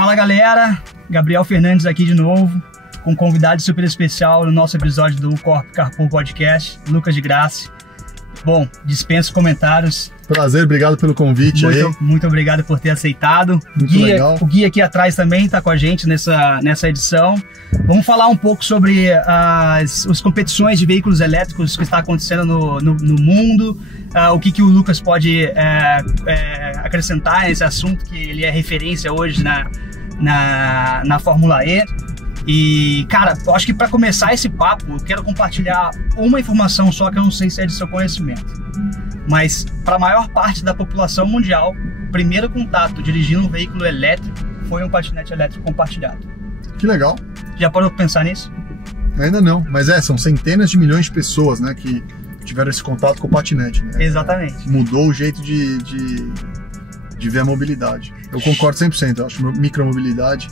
Fala galera, Gabriel Fernandes aqui de novo, com um convidado super especial no nosso episódio do Corp Carpool Podcast, Lucas de Grassi. Bom, dispenso comentários. Prazer, obrigado pelo convite aí. Muito obrigado por ter aceitado. Muito legal. O Gui aqui atrás também está com a gente nessa edição. Vamos falar um pouco sobre as competições de veículos elétricos que está acontecendo no mundo, o que o Lucas pode acrescentar nesse assunto, que ele é referência hoje na Fórmula E. E, cara, eu acho que para começar esse papo, eu quero compartilhar uma informação só que eu não sei se é de seu conhecimento. Mas, para a maior parte da população mundial, o primeiro contato dirigindo um veículo elétrico foi um patinete elétrico compartilhado. Que legal. Já parou para pensar nisso? Ainda não, mas são centenas de milhões de pessoas, né, que tiveram esse contato com o patinete, né? Exatamente. Mudou o jeito de ver a mobilidade. Eu concordo 100%, eu acho micromobilidade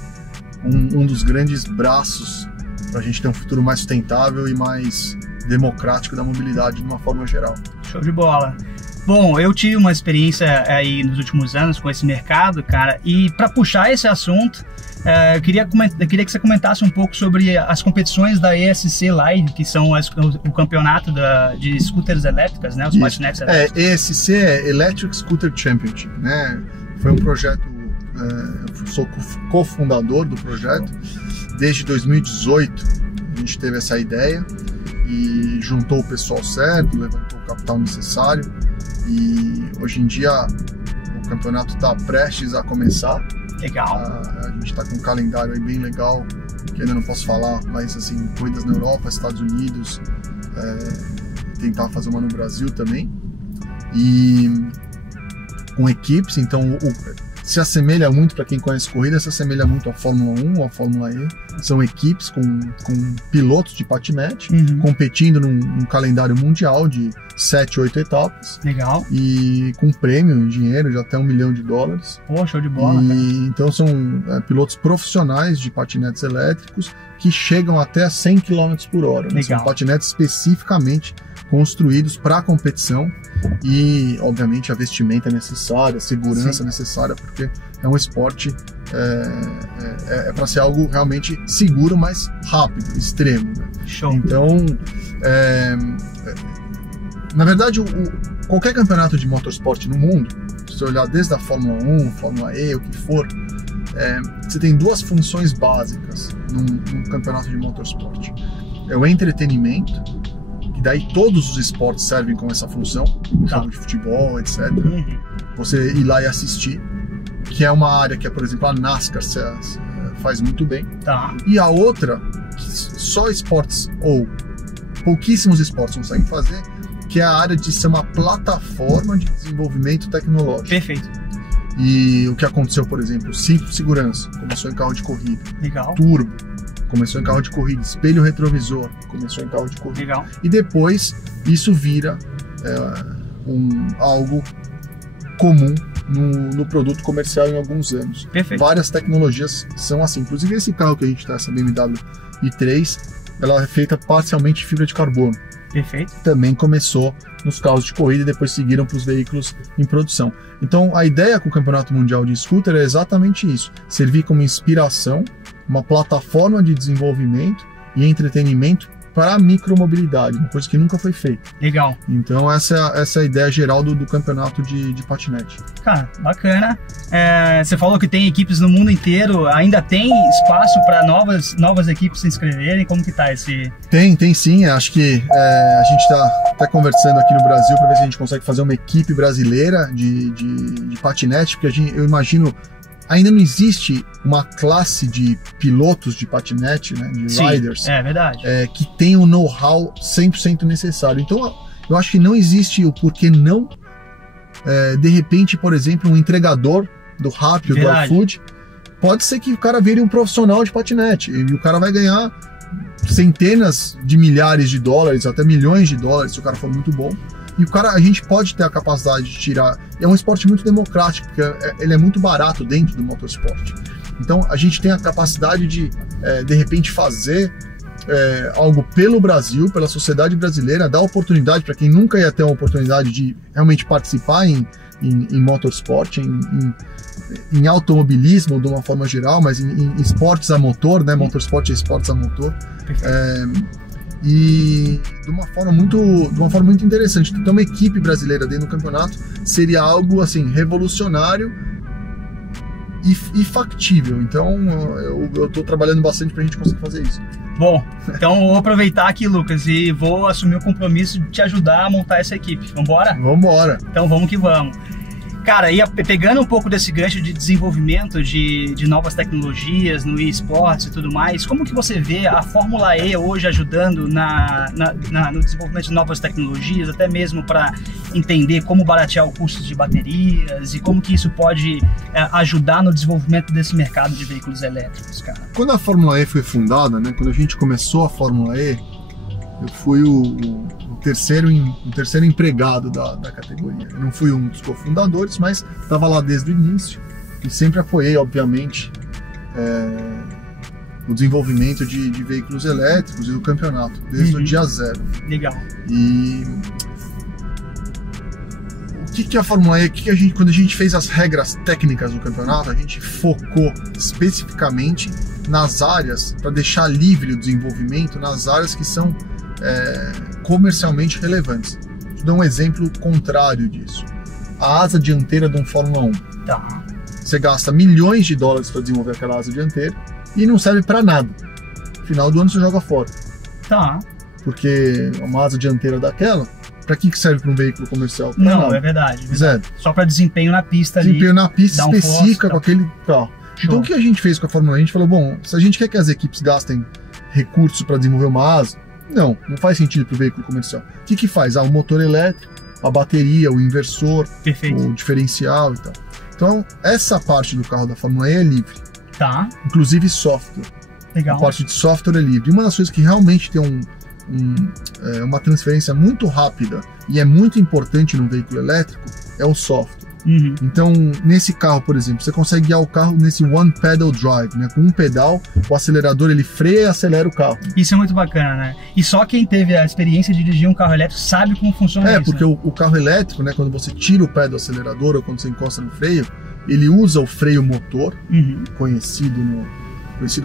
um dos grandes braços para a gente ter um futuro mais sustentável e mais democrático da mobilidade de uma forma geral. Show de bola. Bom, eu tive uma experiência aí nos últimos anos com esse mercado, cara, e para puxar esse assunto, eu queria que você comentasse um pouco sobre as competições da ESC Live, que são o campeonato de scooters elétricas, né, os patinetes elétricos. ESC é Electric Scooter Championship, né? Foi um projeto, eu sou cofundador do projeto. Desde 2018 a gente teve essa ideia e juntou o pessoal certo, levantou o capital necessário, e hoje em dia o campeonato está prestes a começar. Legal. A gente está com um calendário aí bem legal, que ainda não posso falar, mas assim, corridas na Europa, Estados Unidos, tentar fazer uma no Brasil também, e com equipes. Então se assemelha muito, para quem conhece corrida, se assemelha muito à Fórmula 1 ou à Fórmula E. São equipes com pilotos de patinete, competindo num calendário mundial de 7, 8 etapas. Legal. E com prêmio em dinheiro de até $1 milhão. Pô, show de bola, cara. Então são pilotos profissionais de patinetes elétricos que chegam até 100 km por hora. Né? São patinetes especificamente construídos para a competição, e obviamente a vestimenta necessária, a segurança necessária, porque é um esporte, para ser algo realmente seguro, mas rápido, extremo, né? Show. Então, na verdade, qualquer campeonato de motorsport no mundo, se você olhar desde a Fórmula 1, Fórmula E, o que for, você tem duas funções básicas num campeonato de motorsport. É o entretenimento, e daí todos os esportes servem com essa função, jogo de futebol, etc. Você ir lá e assistir, que é uma área que, por exemplo, a NASCAR faz muito bem. E a outra, que só esportes, ou pouquíssimos esportes conseguem fazer, que é a área de ser uma plataforma de desenvolvimento tecnológico. Perfeito. E o que aconteceu, por exemplo, segurança, começou em carro de corrida. Legal. Turbo, começou em carro de corrida. Espelho retrovisor, começou em carro de corrida. Legal. E depois isso vira algo comum no produto comercial em alguns anos. Perfeito. Várias tecnologias são assim. Inclusive esse carro que a gente está, essa BMW i3, ela é feita parcialmente de fibra de carbono. Perfeito. Também começou nos carros de corrida e depois seguiram para os veículos em produção. Então a ideia com o Campeonato Mundial de Scooter é exatamente isso: servir como inspiração, uma plataforma de desenvolvimento e entretenimento para a micromobilidade, uma coisa que nunca foi feita. Legal. Então essa é a ideia geral do campeonato de patinete. Cara, bacana. Você falou que tem equipes no mundo inteiro, ainda tem espaço para novas equipes se inscreverem? Como que tá esse... Tem sim, acho que a gente está até conversando aqui no Brasil para ver se a gente consegue fazer uma equipe brasileira de patinete, porque eu imagino, ainda não existe uma classe de pilotos de patinete, né, de riders, verdade, que tem o know-how 100% necessário. Então eu acho que não existe o porquê não, de repente, por exemplo, um entregador do Rappi ou do iFood, pode ser que o cara vire um profissional de patinete e o cara vai ganhar centenas de milhares de dólares, até milhões de dólares, se o cara for muito bom. E a gente pode ter a capacidade de tirar. É um esporte muito democrático, porque ele é muito barato dentro do motorsport. Então a gente tem a capacidade de repente fazer algo pelo Brasil, pela sociedade brasileira, dar oportunidade para quem nunca ia ter a oportunidade de realmente participar em em motorsport, em automobilismo de uma forma geral, mas em esportes a motor, né? Motorsport é esportes a motor. E de uma forma muito interessante. Então, uma equipe brasileira dentro do campeonato seria algo assim revolucionário e factível. Então, eu estou trabalhando bastante para a gente conseguir fazer isso. Bom, então vou aproveitar aqui, Lucas, e vou assumir o compromisso de te ajudar a montar essa equipe. Vambora? Vambora! Então vamos que vamos. Cara, e pegando um pouco desse gancho de desenvolvimento de novas tecnologias no eSports e tudo mais, como que você vê a Fórmula E hoje ajudando no desenvolvimento de novas tecnologias, até mesmo para entender como baratear o custo de baterias e como que isso pode ajudar no desenvolvimento desse mercado de veículos elétricos, cara? Quando a Fórmula E foi fundada, né, quando a gente começou a Fórmula E, eu fui o terceiro empregado da categoria. Eu não fui um dos cofundadores, mas estava lá desde o início e sempre apoiei, obviamente, o desenvolvimento de veículos elétricos e do campeonato, desde o dia zero. Legal. E o que a Fórmula E, quando a gente fez as regras técnicas do campeonato, a gente focou especificamente nas áreas, para deixar livre o desenvolvimento nas áreas que são comercialmente relevantes. Vou dar um exemplo contrário disso. A asa dianteira de um Fórmula 1. Tá. Você gasta milhões de dólares para desenvolver aquela asa dianteira e não serve para nada. No final do ano você joga fora. Tá. Porque uma asa dianteira daquela, para que serve para um veículo comercial? Pra não, nada. é verdade. Zero. Só para desempenho na pista ali. Desempenho na pista específica força, com aquele carro. Show. Então o que a gente fez com a Fórmula 1? A gente falou, bom, se a gente quer que as equipes gastem recursos para desenvolver uma asa, não faz sentido para o veículo comercial. O que faz? O motor elétrico, a bateria, o inversor, perfeito, o diferencial e tal. Então, essa parte do carro da Fórmula E é livre. Tá. Inclusive software. Legal. A parte de software é livre. E uma das coisas que realmente tem uma transferência muito rápida e é muito importante no veículo elétrico é o software. Uhum. Então, nesse carro, por exemplo, você consegue guiar o carro nesse one pedal drive, né? Com um pedal, o acelerador ele freia e acelera o carro. Isso é muito bacana, né? E só quem teve a experiência de dirigir um carro elétrico sabe como funciona isso. Porque né? o carro elétrico, né? Quando você tira o pé do acelerador ou quando você encosta no freio, ele usa o freio motor, conhecido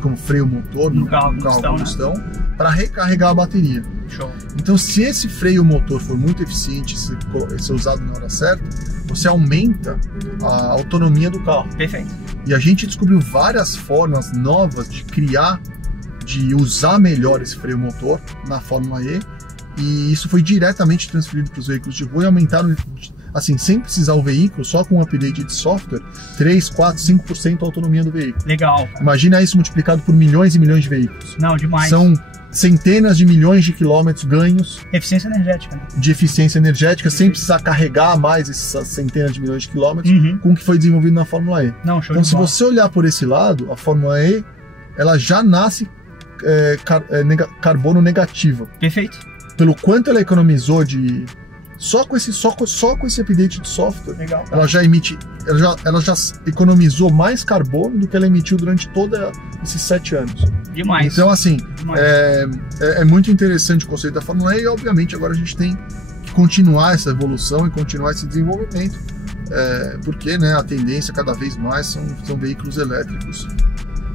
como freio motor no carro a combustão, né? Para recarregar a bateria. Show. Então, se esse freio motor for muito eficiente, se ser usado na hora certa, você aumenta a autonomia do carro. Perfeito. E a gente descobriu várias formas novas de usar melhor esse freio motor na Fórmula E, e isso foi diretamente transferido para os veículos de rua e aumentaram, assim, sem precisar o veículo, só com um update de software, 3, 4, 5% a autonomia do veículo. Legal. Imagina isso multiplicado por milhões e milhões de veículos. Não, demais. São centenas de milhões de quilômetros ganhos. Eficiência energética, né? De eficiência energética, sem precisar carregar mais essas centenas de milhões de quilômetros, com o que foi desenvolvido na Fórmula E. Não, show então, de se bola. você olhar por esse lado, a Fórmula E, ela já nasce carbono negativa. Perfeito. Pelo quanto ela economizou só com esse update de software. Legal. Ela já economizou mais carbono do que ela emitiu durante todos esses 7 anos. Demais. Então, assim, demais. É muito interessante o conceito da Fórmula E e, obviamente, agora a gente tem que continuar essa evolução e continuar esse desenvolvimento, porque, né, a tendência cada vez mais são veículos elétricos.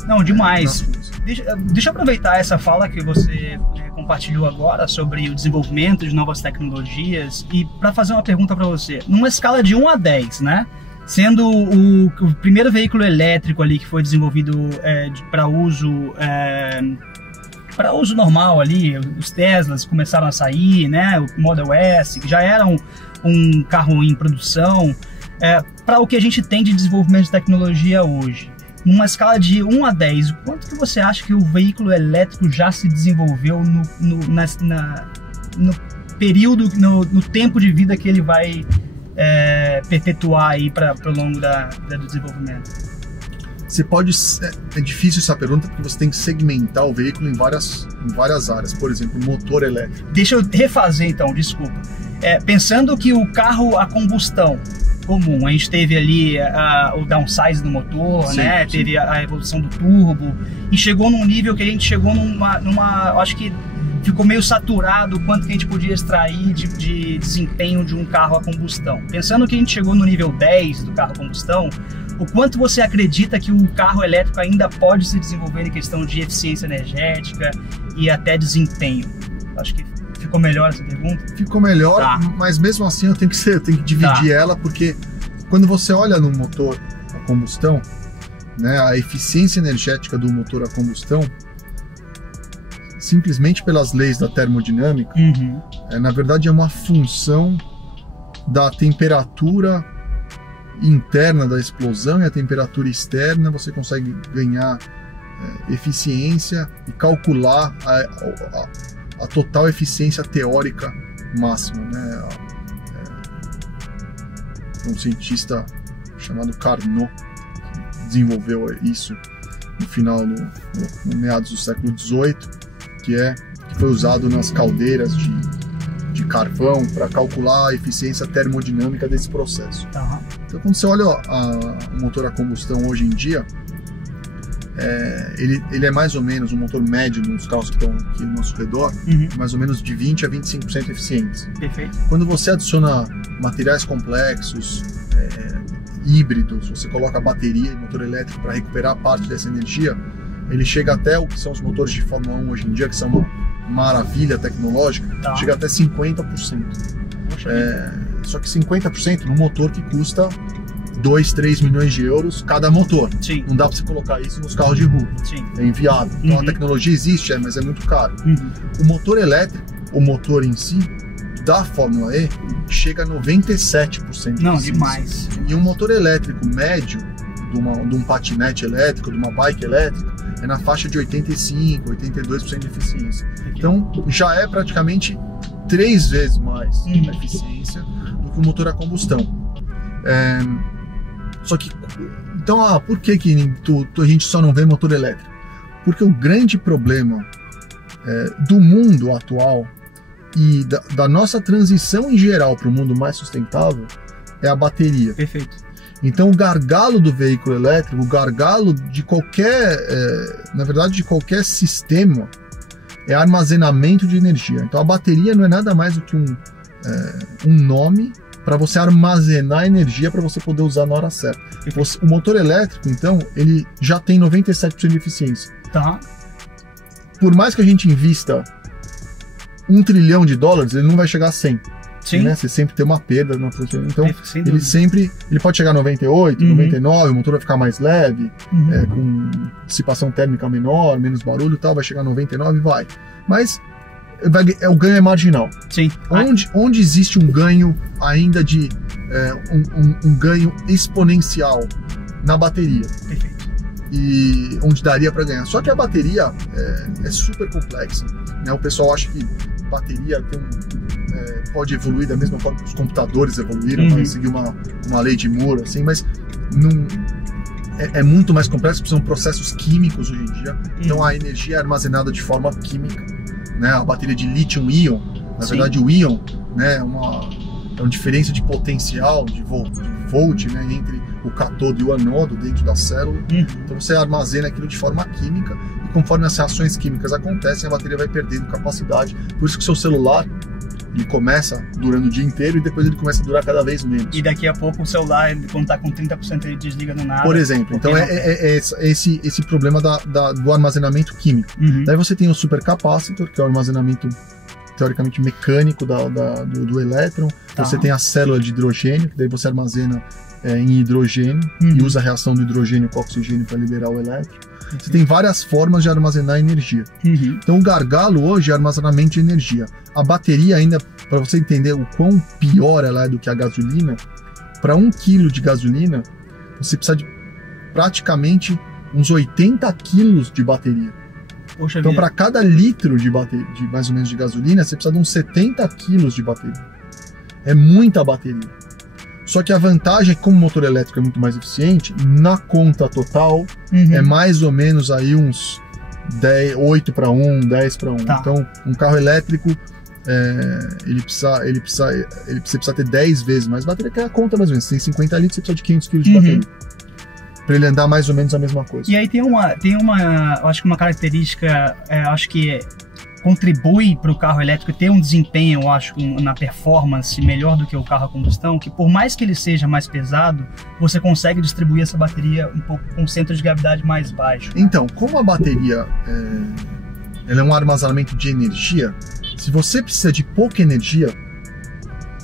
Não, demais. Deixa eu aproveitar essa fala que você compartilhou agora sobre o desenvolvimento de novas tecnologias e para fazer uma pergunta para você. Numa escala de 1 a 10, né? Sendo o primeiro veículo elétrico ali que foi desenvolvido para uso normal ali, os Teslas começaram a sair, né? O Model S, que já era um carro em produção, para o que a gente tem de desenvolvimento de tecnologia hoje. Numa escala de 1 a 10, o quanto que você acha que o veículo elétrico já se desenvolveu no período, no tempo de vida que ele vai perpetuar aí para o longo do desenvolvimento? Você pode... É difícil essa pergunta porque você tem que segmentar o veículo em várias áreas. Por exemplo, motor elétrico. Deixa eu refazer então, desculpa. Pensando que o carro a combustão comum, a gente teve ali o downsize do motor, sim, né? Teve a evolução do turbo e chegou num nível que a gente chegou numa acho que ficou meio saturado o quanto que a gente podia extrair de desempenho de um carro a combustão. Pensando que a gente chegou no nível 10 do carro a combustão, o quanto você acredita que o carro elétrico ainda pode se desenvolver em questão de eficiência energética e até desempenho? Acho que ficou melhor essa pergunta? Ficou melhor, tá. Mas mesmo assim eu tenho que dividir ela, porque quando você olha no motor a combustão, né, a eficiência energética do motor a combustão, simplesmente pelas leis da termodinâmica, na verdade é uma função da temperatura interna da explosão, e a temperatura externa você consegue ganhar eficiência e calcular a total eficiência teórica máxima, né? Um cientista chamado Carnot desenvolveu isso no final, no meados do século XVIII, que foi usado nas caldeiras de carvão para calcular a eficiência termodinâmica desse processo. Tá. Então, quando você olha o motor a combustão hoje em dia, ele é mais ou menos, um motor médio nos carros que estão aqui no nosso redor, mais ou menos de 20% a 25% eficientes. Perfeito. Quando você adiciona materiais complexos, híbridos, você coloca bateria e motor elétrico para recuperar parte dessa energia, ele chega até o que são os motores de Fórmula 1 hoje em dia, que são uma maravilha tecnológica, chega até 50%. Só que 50% num motor que custa 2, 3 milhões de euros cada motor. Sim. Não dá para você colocar isso nos carros de rua. Sim. É inviável. Então a tecnologia existe, mas é muito caro. O motor elétrico, o motor em si, da Fórmula E, chega a 97%. Não, demais. E um motor elétrico médio, de um patinete elétrico, de uma bike elétrica, é na faixa de 85%, 82% de eficiência. Então já é praticamente 3 vezes mais a eficiência do que o motor a combustão. Só que, então, por que a gente só não vê motor elétrico? Porque o grande problema do mundo atual e da nossa transição em geral para o mundo mais sustentável é a bateria. Perfeito. Então o gargalo do veículo elétrico, o gargalo de qualquer, na verdade de qualquer sistema, é armazenamento de energia. Então a bateria não é nada mais do que um nome para você armazenar energia para você poder usar na hora certa. O motor elétrico, então, ele já tem 97% de eficiência. Tá. Por mais que a gente invista $1 trilhão, ele não vai chegar a 100. Sim. Né? Você sempre tem uma perda. Então, ele pode chegar a 98, 99, o motor vai ficar mais leve, com dissipação térmica menor, menos barulho e tal, vai chegar a 99 e vai. Mas o ganho é marginal. Sim. Onde existe um ganho ainda de um ganho exponencial? Na bateria. Perfeito. E onde daria para ganhar. Só que a bateria é super complexa, né? O pessoal acha que bateria pode evoluir da mesma forma que os computadores evoluíram, vai seguir uma lei de Moore, assim, mas não, é muito mais complexo, porque são processos químicos hoje em dia. Então a energia é armazenada de forma química, né? A bateria de lítio-íon, na verdade o íon, né, é uma diferença de potencial, de volt, né, entre o catodo e o anodo dentro da célula. Então você armazena aquilo de forma química, e conforme as reações químicas acontecem, a bateria vai perdendo capacidade. Por isso que o seu celular, ele começa durando o dia inteiro e depois ele começa a durar cada vez menos. E daqui a pouco o celular, quando está com 30%, ele desliga do nada. Por exemplo, então esse problema do armazenamento químico. Daí você tem o supercapacitor, que é o armazenamento teoricamente mecânico do elétron. Você tem a célula de hidrogênio, que daí você armazena em hidrogênio e usa a reação do hidrogênio com o oxigênio para liberar o elétron. Você tem várias formas de armazenar energia. Então o gargalo hoje é armazenamento de energia. A bateria ainda, para você entender o quão pior ela é do que a gasolina, para 1 kg de gasolina, você precisa de praticamente uns 80 quilos de bateria. Poxa, então para cada litro de mais ou menos de gasolina, você precisa de uns 70 quilos de bateria. É muita bateria. Só que a vantagem é que, como o motor elétrico é muito mais eficiente, na conta total é mais ou menos aí uns 8 para 1, 10 para 1. Tá. Então, um carro elétrico, você precisa ter 10 vezes mais bateria, que é a conta mais ou menos. Você tem 50 litros, você precisa de 500 kg de bateria. Para ele andar mais ou menos a mesma coisa. E aí tem uma, eu acho que uma característica, acho que contribui para o carro elétrico ter um desempenho, eu acho, na performance melhor do que o carro a combustão, que por mais que ele seja mais pesado, você consegue distribuir essa bateria um pouco com um centro de gravidade mais baixo. Então, como a bateria ela é um armazenamento de energia, se você precisa de pouca energia,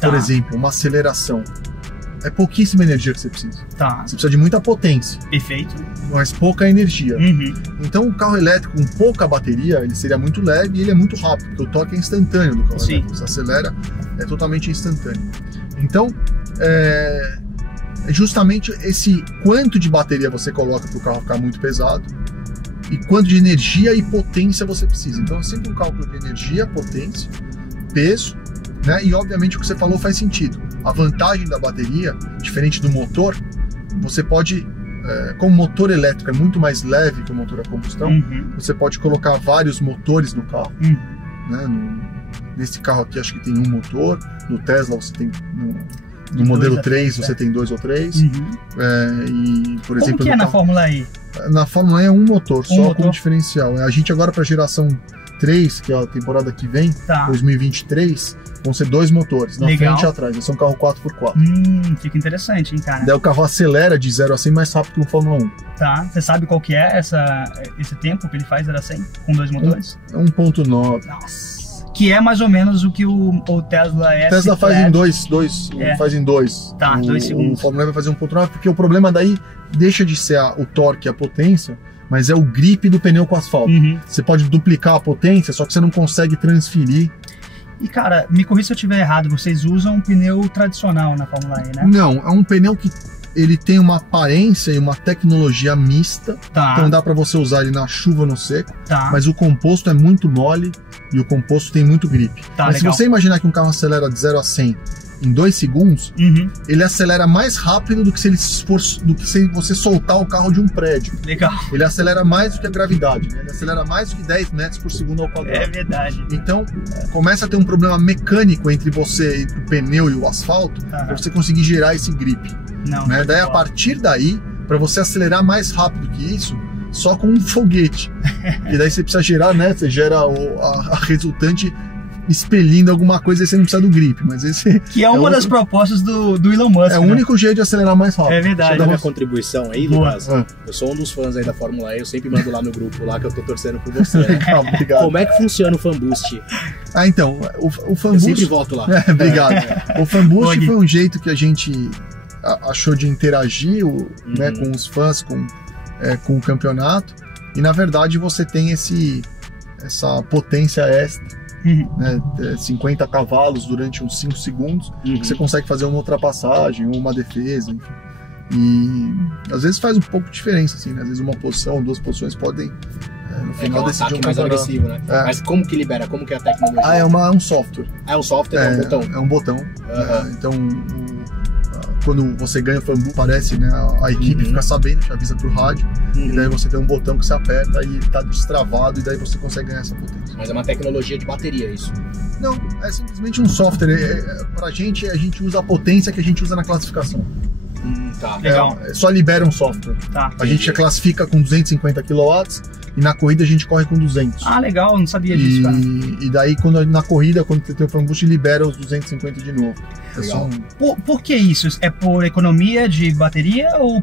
por exemplo, uma aceleração, é pouquíssima energia que você precisa. Você precisa de muita potência. Perfeito. Mas pouca energia. Então o carro elétrico com pouca bateria, ele seria muito leve e ele é muito rápido, porque o torque é instantâneo do carro elétrico. Você acelera, é totalmente instantâneo. Então, justamente esse quanto de bateria você coloca para o carro ficar muito pesado e quanto de energia e potência você precisa. Então é sempre um cálculo de energia, potência, peso, né? E obviamente o que você falou faz sentido. A vantagem da bateria, diferente do motor, você pode, como o motor elétrico é muito mais leve que o motor a combustão, você pode colocar vários motores no carro. Né? Nesse carro aqui acho que tem um motor, no Tesla você tem... No modelo 3 você tem 2 ou 3. E, por exemplo, como que é na Fórmula E? Na Fórmula E é um motor, só com diferencial. A gente agora para a geração 3, que é a temporada que vem, 2023, vão ser 2 motores, na frente e atrás. Vai ser um carro 4x4. Fica interessante, hein, cara? Daí o carro acelera de 0 a 100 mais rápido que o Fórmula 1. Você sabe qual que é esse tempo que ele faz 0 a 100 com 2 motores? 1.9. Nossa! Que é mais ou menos o que o Tesla S. O Tesla faz em 2. Faz em 2. 2 segundos. O Fórmula E vai fazer 1.9, porque o problema daí deixa de ser o torque e a potência, mas é o grip do pneu com asfalto. Você pode duplicar a potência, só que você não consegue transferir. E cara, me corrija se eu estiver errado, vocês usam um pneu tradicional na Fórmula E, né? Não, é um pneu que ele tem uma aparência e uma tecnologia mista, então dá para você usar ele na chuva ou no seco, mas o composto é muito mole e o composto tem muito grip. Mas se você imaginar que um carro acelera de 0 a 100 em 2 segundos, ele acelera mais rápido do que se você soltar o carro de um prédio. Ele acelera mais do que a gravidade, né? Ele acelera mais do que 10 metros por segundo ao quadrado. É verdade. Então, começa a ter um problema mecânico entre o pneu e o asfalto, para você conseguir gerar esse grip. Né? Daí, a partir daí, para você acelerar mais rápido que isso, só com um foguete. E daí você precisa gerar, né? Você gera a resultante expelindo alguma coisa e você não precisa do grip, mas esse... Que é uma das propostas do Elon Musk. É o único jeito de acelerar mais rápido. É verdade. Deixa eu dar minha contribuição aí, Lucas. Eu sou um dos fãs aí da Fórmula E, eu sempre mando lá no grupo lá que eu tô torcendo por você. Legal, obrigado. Como é que funciona o Fan Boost? Então, o Fan Boost... Eu sempre volto lá. Obrigado. O Fan Boost foi um jeito que a gente achou de interagir né, com os fãs, com o campeonato, e na verdade você tem essa potência extra, né, 50 cavalos durante uns 5 segundos, que você consegue fazer uma ultrapassagem, uma defesa, enfim. E às vezes faz um pouco de diferença, assim, né? Às vezes uma posição, 2 posições podem no final decidir mais agressivo, né? Mas como que libera? Como que é a tecnologia? É um software. É um software, é um botão? É um botão. Então, quando você ganha o Fan Boost, aparece, né? A equipe fica sabendo, te avisa pro rádio, e daí você tem um botão que você aperta e ele tá destravado, e daí você consegue ganhar essa potência. Mas é uma tecnologia de bateria, isso? Não, é simplesmente um software. Pra gente, a gente usa a potência que a gente usa na classificação. Legal. Só libera um software. A gente classifica com 250 kW e na corrida a gente corre com 200. Legal, não sabia disso, cara. E daí na corrida, quando você tem o Fan Boost, libera os 250 de novo. Por que isso? É por economia de bateria ou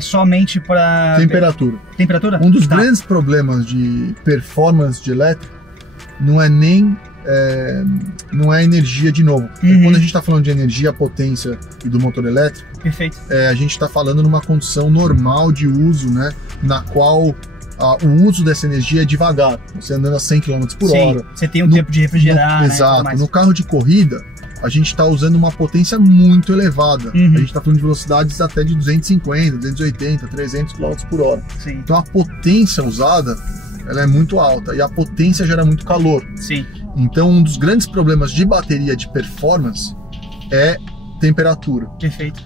somente para... Temperatura. Temperatura? Um dos grandes problemas de performance de elétrico não é nem... não é energia de novo. Quando a gente está falando de energia, potência e do motor elétrico, perfeito. A gente está falando numa condição normal de uso, né, na qual o uso dessa energia é devagar, você andando a 100 km por hora. Você tem um tempo de refrigerar. Exato. No carro de corrida, a gente está usando uma potência muito elevada. A gente está falando de velocidades até de 250, 280, 300 km por hora. Então a potência usada, ela é muito alta e a potência gera muito calor. Então um dos grandes problemas de bateria de performance é temperatura. Perfeito.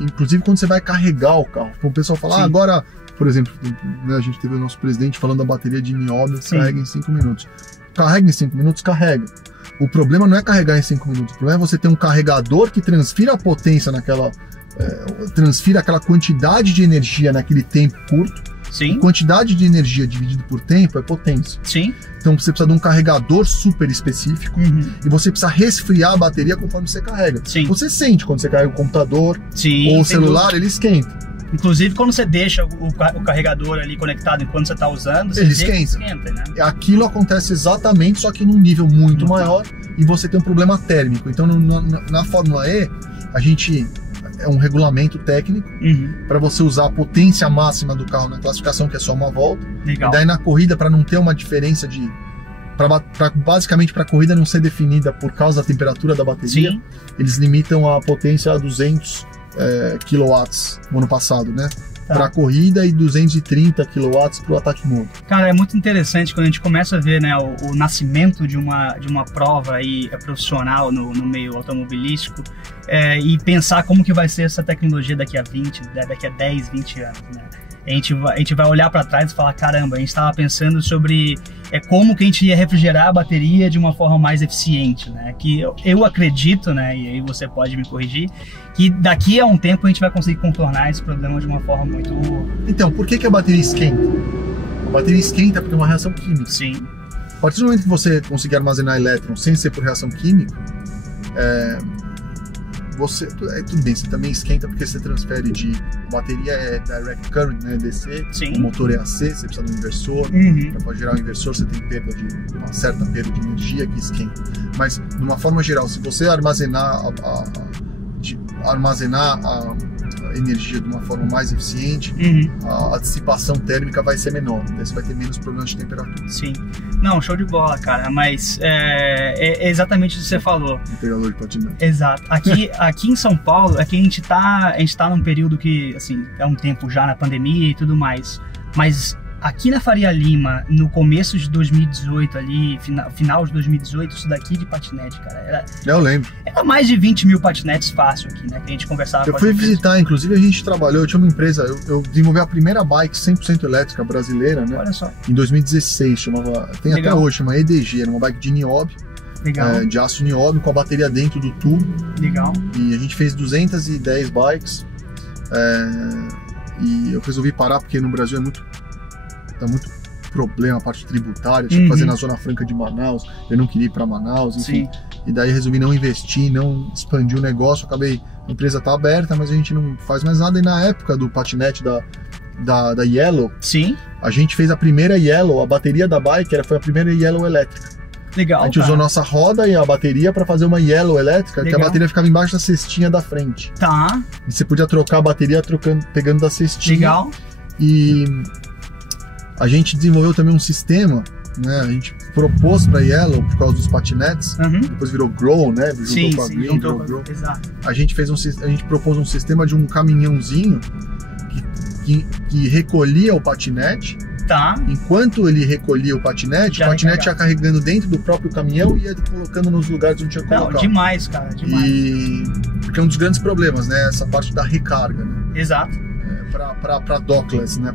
Inclusive quando você vai carregar o carro, o pessoal fala, agora, por exemplo, né, a gente teve o nosso presidente falando da bateria de nióbio, carrega em 5 minutos. Carrega em 5 minutos, carrega. O problema não é carregar em 5 minutos, o problema é você ter um carregador que transfira a potência transfira aquela quantidade de energia naquele tempo curto, Sim. E quantidade de energia dividido por tempo é potência. Sim. Então você precisa de um carregador super específico e você precisa resfriar a bateria conforme você carrega. Sim. Você sente quando você carrega o computador Sim, ou o celular, ele esquenta. Inclusive, quando você deixa o carregador ali conectado enquanto você está usando, você ele vê que esquenta, né? Aquilo acontece exatamente, só que num nível muito maior e você tem um problema térmico. Então, na Fórmula E, a gente é um regulamento técnico para você usar a potência máxima do carro na classificação, que é só uma volta. Legal. E daí na corrida, para não ter uma diferença de... basicamente para a corrida não ser definida por causa da temperatura da bateria, Sim. eles limitam a potência a 200 kilowatts no ano passado, né? Tá. Para a corrida e 230 kilowatts para o ataque mode. Cara, é muito interessante quando a gente começa a ver, né, o nascimento de uma prova aí profissional no meio automobilístico e pensar como que vai ser essa tecnologia daqui a 10, 20 anos, né? A gente vai olhar para trás e falar, caramba, a gente estava pensando sobre como que a gente ia refrigerar a bateria de uma forma mais eficiente, né? Que eu acredito, né, e aí você pode me corrigir, que daqui a um tempo a gente vai conseguir contornar esse problema de uma forma muito... Então, por que a bateria esquenta? A bateria esquenta porque é uma reação química. Sim. A partir do momento que você conseguir armazenar elétrons sem ser por reação química, tudo bem, você também esquenta porque você transfere a bateria é direct current, né, DC, Sim. O motor é AC, você precisa de um inversor, para gerar um inversor você tem uma certa perda de energia que esquenta. Mas, de uma forma geral, se você armazenar a energia de uma forma mais eficiente, a dissipação térmica vai ser menor, então você vai ter menos problemas de temperatura. Sim. Não, show de bola, cara, mas é exatamente o que você falou. Pegador de patinete. Exato. Aqui em São Paulo, aqui a gente tá num período que, assim, é um tempo já na pandemia e tudo mais, mas aqui na Faria Lima, no começo de 2018 ali, final de 2018, isso daqui de patinete, cara, Eu lembro. era mais de 20 mil patinetes fácil aqui, né, que a gente conversava. Eu fui visitar, inclusive a gente trabalhou, eu tinha uma empresa, eu desenvolvi a primeira bike 100% elétrica brasileira, né? Olha só. Em 2016, tem Legal. até hoje, chama EDG, era uma bike de nióbio, de aço nióbio, com a bateria dentro do tubo. Legal. E a gente fez 210 bikes, e eu resolvi parar porque no Brasil tá muito problema a parte tributária, tinha que fazer na Zona Franca de Manaus, eu não queria ir para Manaus, enfim. Sim. E daí resolvi não investir, não expandir o negócio, a empresa tá aberta, mas a gente não faz mais nada. E na época do patinete da Yellow, Sim. a gente fez a primeira Yellow, a bateria da bike foi a primeira Yellow elétrica. Legal, a gente usou nossa roda e a bateria para fazer uma Yellow elétrica, que a bateria ficava embaixo da cestinha da frente. Tá. E você podia trocar a bateria pegando da cestinha. Legal. E a gente desenvolveu também um sistema, né? A gente propôs para Yellow por causa dos patinetes, depois virou Grow, né? Sim, juntou com a Green, virou Grow. Exato. A gente propôs um sistema de um caminhãozinho que recolhia o patinete. Tá. Enquanto ele recolhia o patinete ia carregando dentro do próprio caminhão e ia colocando nos lugares onde tinha que colocar. Não, demais, cara, demais. Porque é um dos grandes problemas, né? Essa parte da recarga, né? Exato. Para dockless, né?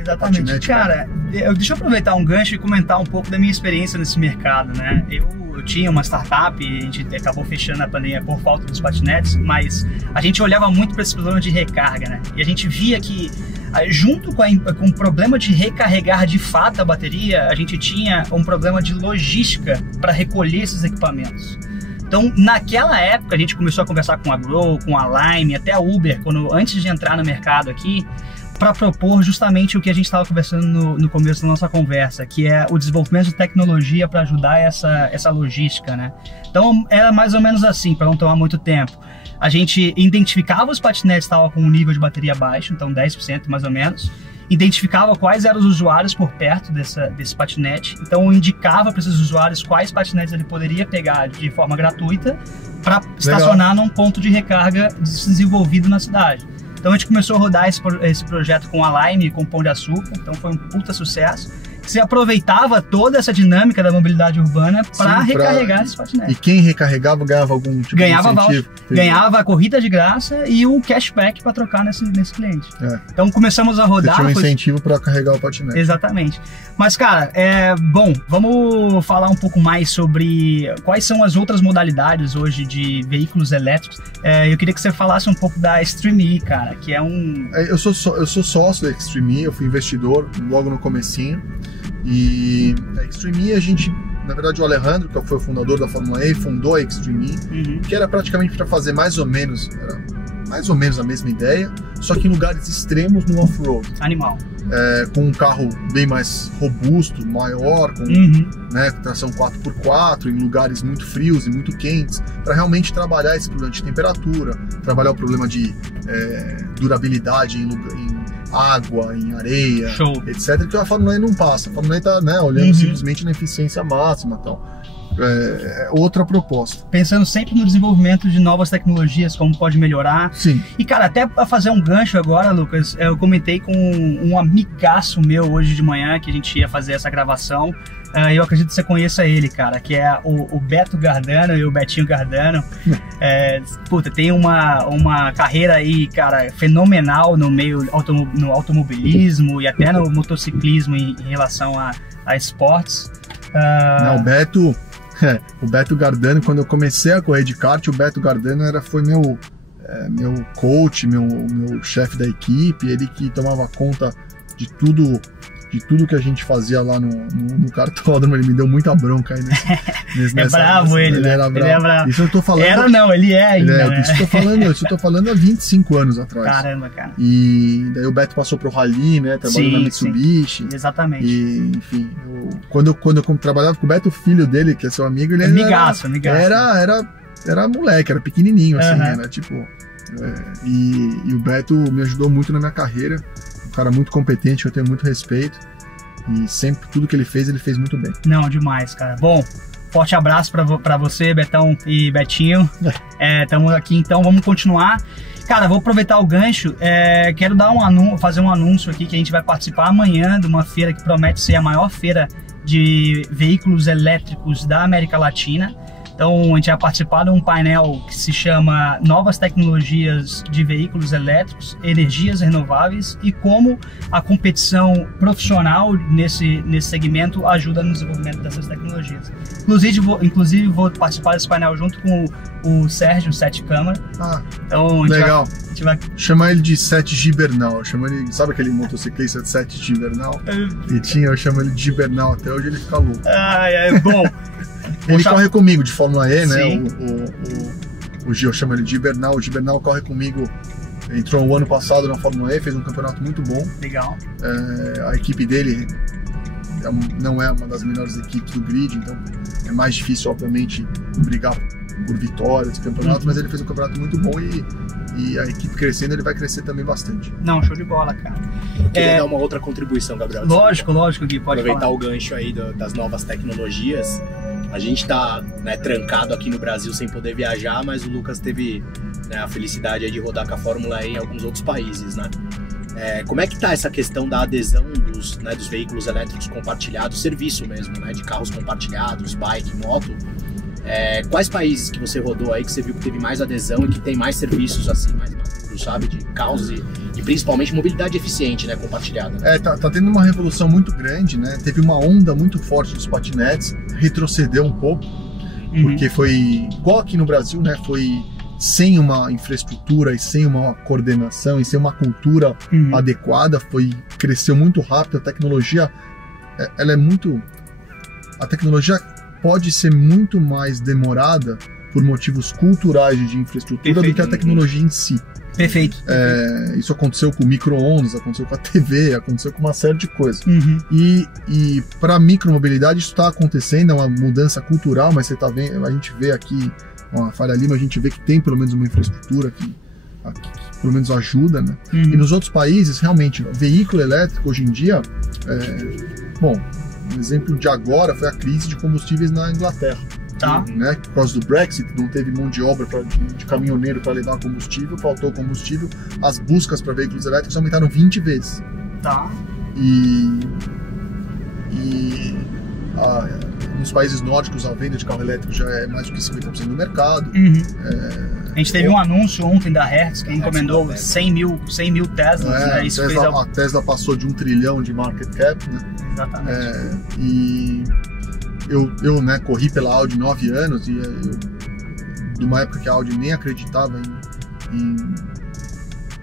Exatamente. Patinete, cara, deixa eu aproveitar um gancho e comentar um pouco da minha experiência nesse mercado, né? Eu tinha uma startup e a gente acabou fechando a pandemia por falta dos patinetes, mas a gente olhava muito para esse problema de recarga, né? E a gente via que, junto com o problema de recarregar de fato a bateria, a gente tinha um problema de logística para recolher esses equipamentos. Então, naquela época, a gente começou a conversar com a Grow, com a Lime, até a Uber, antes de entrar no mercado aqui, para propor justamente o que a gente estava conversando no começo da nossa conversa, que é o desenvolvimento de tecnologia para ajudar essa logística, né? Então, era mais ou menos assim, para não tomar muito tempo. A gente identificava os patinetes que estavam com um nível de bateria baixo, então 10% mais ou menos, identificava quais eram os usuários por perto desse patinete, então indicava para esses usuários quais patinetes ele poderia pegar de forma gratuita para estacionar num ponto de recarga desenvolvido na cidade. Então a gente começou a rodar esse projeto com a Lime, com o Pão de Açúcar, então foi um puta sucesso. você aproveitava toda essa dinâmica da mobilidade urbana para recarregar esses patinetes. E quem recarregava ganhava algum tipo de incentivo? Ganhava a corrida de graça e o cashback para trocar nesse cliente. Então começamos a rodar. Você tinha um incentivo para carregar o patinete. Exatamente. Mas, cara, bom, vamos falar um pouco mais sobre quais são as outras modalidades hoje de veículos elétricos. Eu queria que você falasse um pouco da Extreme E, cara, que é um... Eu sou sócio da Extreme E, eu fui investidor logo no comecinho. E a Extreme E, na verdade, o Alejandro, que foi o fundador da Fórmula E, fundou a Extreme E, que era praticamente para fazer mais ou menos a mesma ideia, só que em lugares extremos no off-road. Animal. Com um carro bem mais robusto, maior, com tração 4x4, em lugares muito frios e muito quentes, para realmente trabalhar esse problema de temperatura, trabalhar o problema de durabilidade em água, em areia, etc. Que a Fórmula E não passa. A Fórmula E está olhando simplesmente na eficiência máxima. Então, outra proposta. Pensando sempre no desenvolvimento de novas tecnologias, como pode melhorar. Sim. E, cara, até para fazer um gancho agora, Lucas, eu comentei com um amigaço meu hoje de manhã que a gente ia fazer essa gravação. Eu acredito que você conheça ele, cara, que é o Beto Gardano e o Betinho Gardano. Tem uma carreira aí, cara, fenomenal no meio no automobilismo e até no motociclismo em relação a esportes. O Beto Gardano, quando eu comecei a correr de kart, o Beto Gardano foi meu coach, meu chefe da equipe, ele que tomava conta de tudo que a gente fazia lá no kartódromo. Ele me deu muita bronca aí bravo ele, né? Era bravo. Ele é bravo. Isso eu tô falando... ele é ainda, Isso eu tô falando há 25 anos atrás. Caramba, cara. E daí o Beto passou pro Rally, né? Trabalhou na Mitsubishi. Exatamente. E, enfim, quando eu trabalhava com o Beto, o filho dele, que é seu amigo, ele amigaço. Era moleque, era pequenininho, assim, era tipo... E o Beto me ajudou muito na minha carreira. Um cara muito competente, eu tenho muito respeito. E sempre, tudo que ele fez muito bem. Não, demais, cara. Bom, forte abraço pra você, Betão e Betinho. Estamos aqui, então vamos continuar. Cara, vou aproveitar o gancho. Quero fazer um anúncio aqui que a gente vai participar amanhã de uma feira que promete ser a maior feira de veículos elétricos da América Latina. Então a gente vai participar de um painel que se chama Novas Tecnologias de Veículos Elétricos, Energias Renováveis e como a competição profissional nesse segmento ajuda no desenvolvimento dessas tecnologias. Inclusive vou participar desse painel junto com o Sérgio, Sete Câmara. Então, legal. A gente vai... Chama ele de Sete Gibernal. Sabe aquele motociclista de Sete Gibernal? Eu chamo ele de Gibernal, até hoje ele fica louco. Bom. Ele corre comigo de Fórmula E, né? O Gil, eu chamo ele de Gibernal. O Gibernal corre comigo, entrou o ano passado na Fórmula E, fez um campeonato muito bom. Legal. A equipe dele não é uma das melhores equipes do grid, então é mais difícil, obviamente, brigar por vitórias de campeonato, mas ele fez um campeonato muito bom e a equipe crescendo, ele vai crescer também bastante. Não, show de bola, cara. Queria dar uma outra contribuição, Gabriel. Lógico, Gui, pode aproveitar falar. o gancho aí das novas tecnologias. A gente tá trancado aqui no Brasil sem poder viajar, mas o Lucas teve a felicidade aí de rodar com a Fórmula E em alguns outros países, né? Como é que tá essa questão da adesão dos veículos elétricos compartilhados, serviço mesmo, né? De carros compartilhados, bike, moto. Quais países que você rodou aí que você viu que teve mais adesão e que tem mais serviços assim, mais maduros, sabe? De carros e principalmente mobilidade eficiente, né? Compartilhada. Né? Tá tendo uma revolução muito grande, né? Teve uma onda muito forte dos patinetes, retrocedeu um pouco, porque foi igual aqui no Brasil, né? Foi sem uma infraestrutura e sem uma coordenação e sem uma cultura adequada, cresceu muito rápido. A tecnologia, a tecnologia pode ser muito mais demorada por motivos culturais de infraestrutura do que a tecnologia em si. Perfeito. Isso aconteceu com micro-ondas, aconteceu com a TV, aconteceu com uma série de coisas. E para micromobilidade isso está acontecendo, é uma mudança cultural, mas você tá vendo, a gente vê aqui uma Faria Lima, a gente vê que tem pelo menos uma infraestrutura que pelo menos ajuda, né? E nos outros países, realmente, veículo elétrico hoje em dia, um exemplo de agora foi a crise de combustíveis na Inglaterra. Né? Por causa do Brexit, não teve mão de obra de caminhoneiro para levar combustível, faltou combustível, as buscas para veículos elétricos aumentaram 20 vezes. E E nos países nórdicos a venda de carro elétrico já é mais do que 50% do mercado. A gente teve um anúncio ontem da Hertz que encomendou 100 mil Teslas, né? Isso a Tesla passou de 1 trilhão de market cap, né? Exatamente. E eu né, corri pela Audi 9 anos e de uma época que a Audi nem acreditava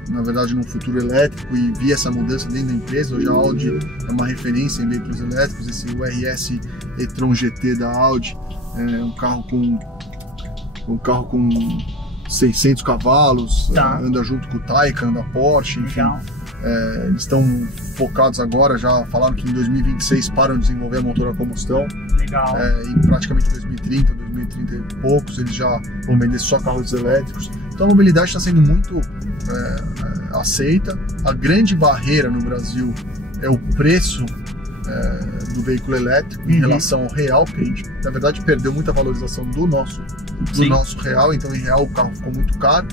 na verdade, num futuro elétrico, e vi essa mudança dentro da empresa. Hoje a Audi é uma referência em veículos elétricos. Esse URS e-tron GT da Audi é um carro com 600 cavalos, anda junto com o Taycan da Porsche, enfim. Eles estão focados agora, já falaram que em 2026 param de desenvolver a motor a combustão. Legal. E praticamente 2030 e poucos eles já vão vender só carros elétricos. Então a mobilidade está sendo muito aceita. A grande barreira no Brasil é o preço do veículo elétrico em relação ao real, porque a gente, na verdade, perdeu muita valorização do nosso real, então em real o carro ficou muito caro.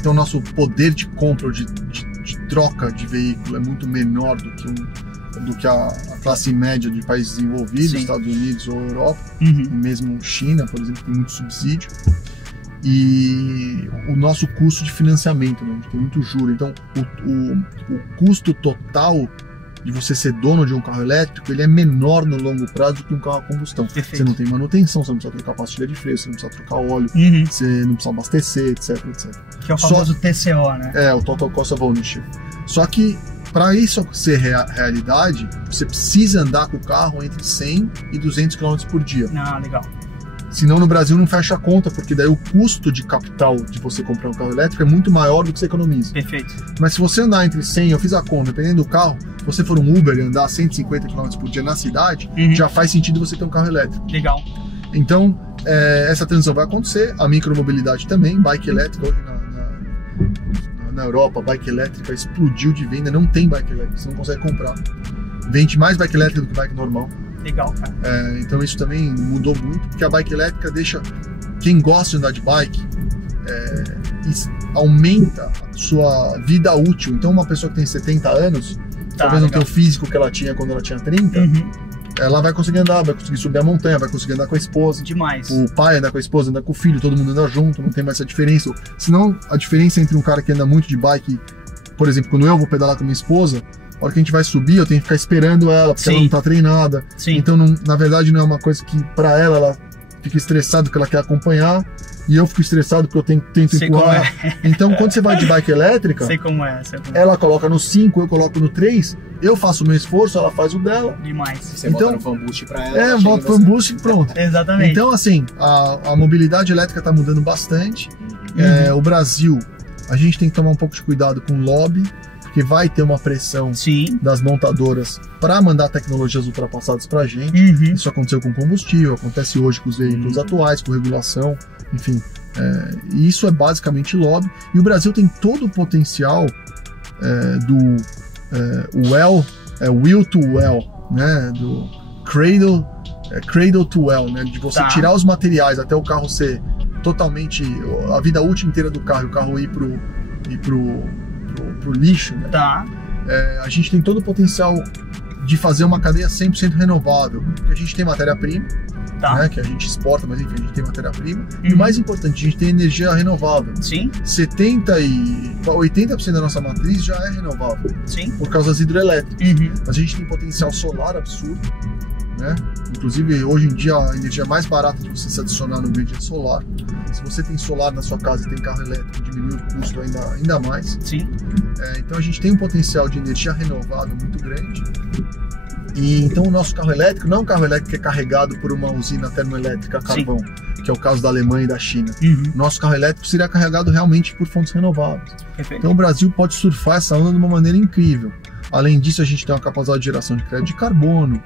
Então nosso poder de compra, de troca de veículo é muito menor do que a classe média de países desenvolvidos, Estados Unidos ou Europa, e mesmo China, por exemplo, tem muito subsídio. E o nosso custo de financiamento, né? A gente tem muito juro. Então o custo total de você ser dono de um carro elétrico, ele é menor no longo prazo do que um carro a combustão. Perfeito. Você não tem manutenção, você não precisa trocar pastilha de freio, você não precisa trocar óleo, você não precisa abastecer, etc. Que é o famoso TCO, né? O Total Cost of Ownership. Só que para isso ser realidade, você precisa andar com o carro entre 100 e 200 km por dia. Legal. Senão no Brasil não fecha a conta, porque daí o custo de capital de você comprar um carro elétrico é muito maior do que você economiza. Perfeito. Mas se você andar entre 100, eu fiz a conta, dependendo do carro, se você for um Uber e andar 150 km por dia na cidade, já faz sentido você ter um carro elétrico. Legal. Então, essa transição vai acontecer, a micromobilidade também, bike elétrica hoje na Europa, a bike elétrica explodiu de venda, não tem bike elétrica, você não consegue comprar. Vende mais bike elétrica do que bike normal. Legal, cara. Então isso também mudou muito, porque a bike elétrica deixa quem gosta de andar de bike, aumenta a sua vida útil. Então uma pessoa que tem 70 anos, talvez não tenha o físico que ela tinha quando ela tinha 30, ela vai conseguir andar, vai conseguir subir a montanha, vai conseguir andar com a esposa. Demais. O pai anda com a esposa, anda com o filho, todo mundo anda junto, não tem mais essa diferença. Senão a diferença entre um cara que anda muito de bike, por exemplo, quando eu vou pedalar com a minha esposa, a hora que a gente vai subir, eu tenho que ficar esperando ela, porque ela não tá treinada. Então, na verdade, não é uma coisa que pra ela fica estressada porque ela quer acompanhar, e eu fico estressado porque eu tento empurrar. Então, quando você vai de bike elétrica, ela coloca no 5, eu coloco no 3, eu faço o meu esforço, ela faz o dela. Demais. Você bota no fan boost pra ela. Bota no fan boost e pronto. Exatamente. Então, assim, a mobilidade elétrica tá mudando bastante. O Brasil, a gente tem que tomar um pouco de cuidado com o lobby, porque vai ter uma pressão das montadoras para mandar tecnologias ultrapassadas para a gente. Isso aconteceu com combustível, acontece hoje com os veículos atuais, com regulação, enfim. E isso é basicamente lobby. E o Brasil tem todo o potencial do will to well, né? Do cradle to well, né? De você tirar os materiais até o carro ser totalmente, a vida útil inteira do carro, e o carro ir pro lixo, né? A gente tem todo o potencial de fazer uma cadeia 100% renovável, porque a gente tem matéria-prima, né, que a gente exporta, mas enfim, a gente tem matéria-prima, e o mais importante, a gente tem energia renovável. 70 e 80% da nossa matriz já é renovável, por causa das hidrelétricas. Mas a gente tem potencial solar absurdo, né? Inclusive, hoje em dia, a energia mais barata de você se adicionar no grid é solar. Se você tem solar na sua casa e tem carro elétrico, diminui o custo ainda mais. Então a gente tem um potencial de energia renovável muito grande. E então o nosso carro elétrico não é um carro elétrico que é carregado por uma usina termoelétrica a carvão, que é o caso da Alemanha e da China. Nosso carro elétrico seria carregado realmente por fontes renováveis. Então o Brasil pode surfar essa onda de uma maneira incrível. Além disso, a gente tem uma capacidade de geração de crédito de carbono.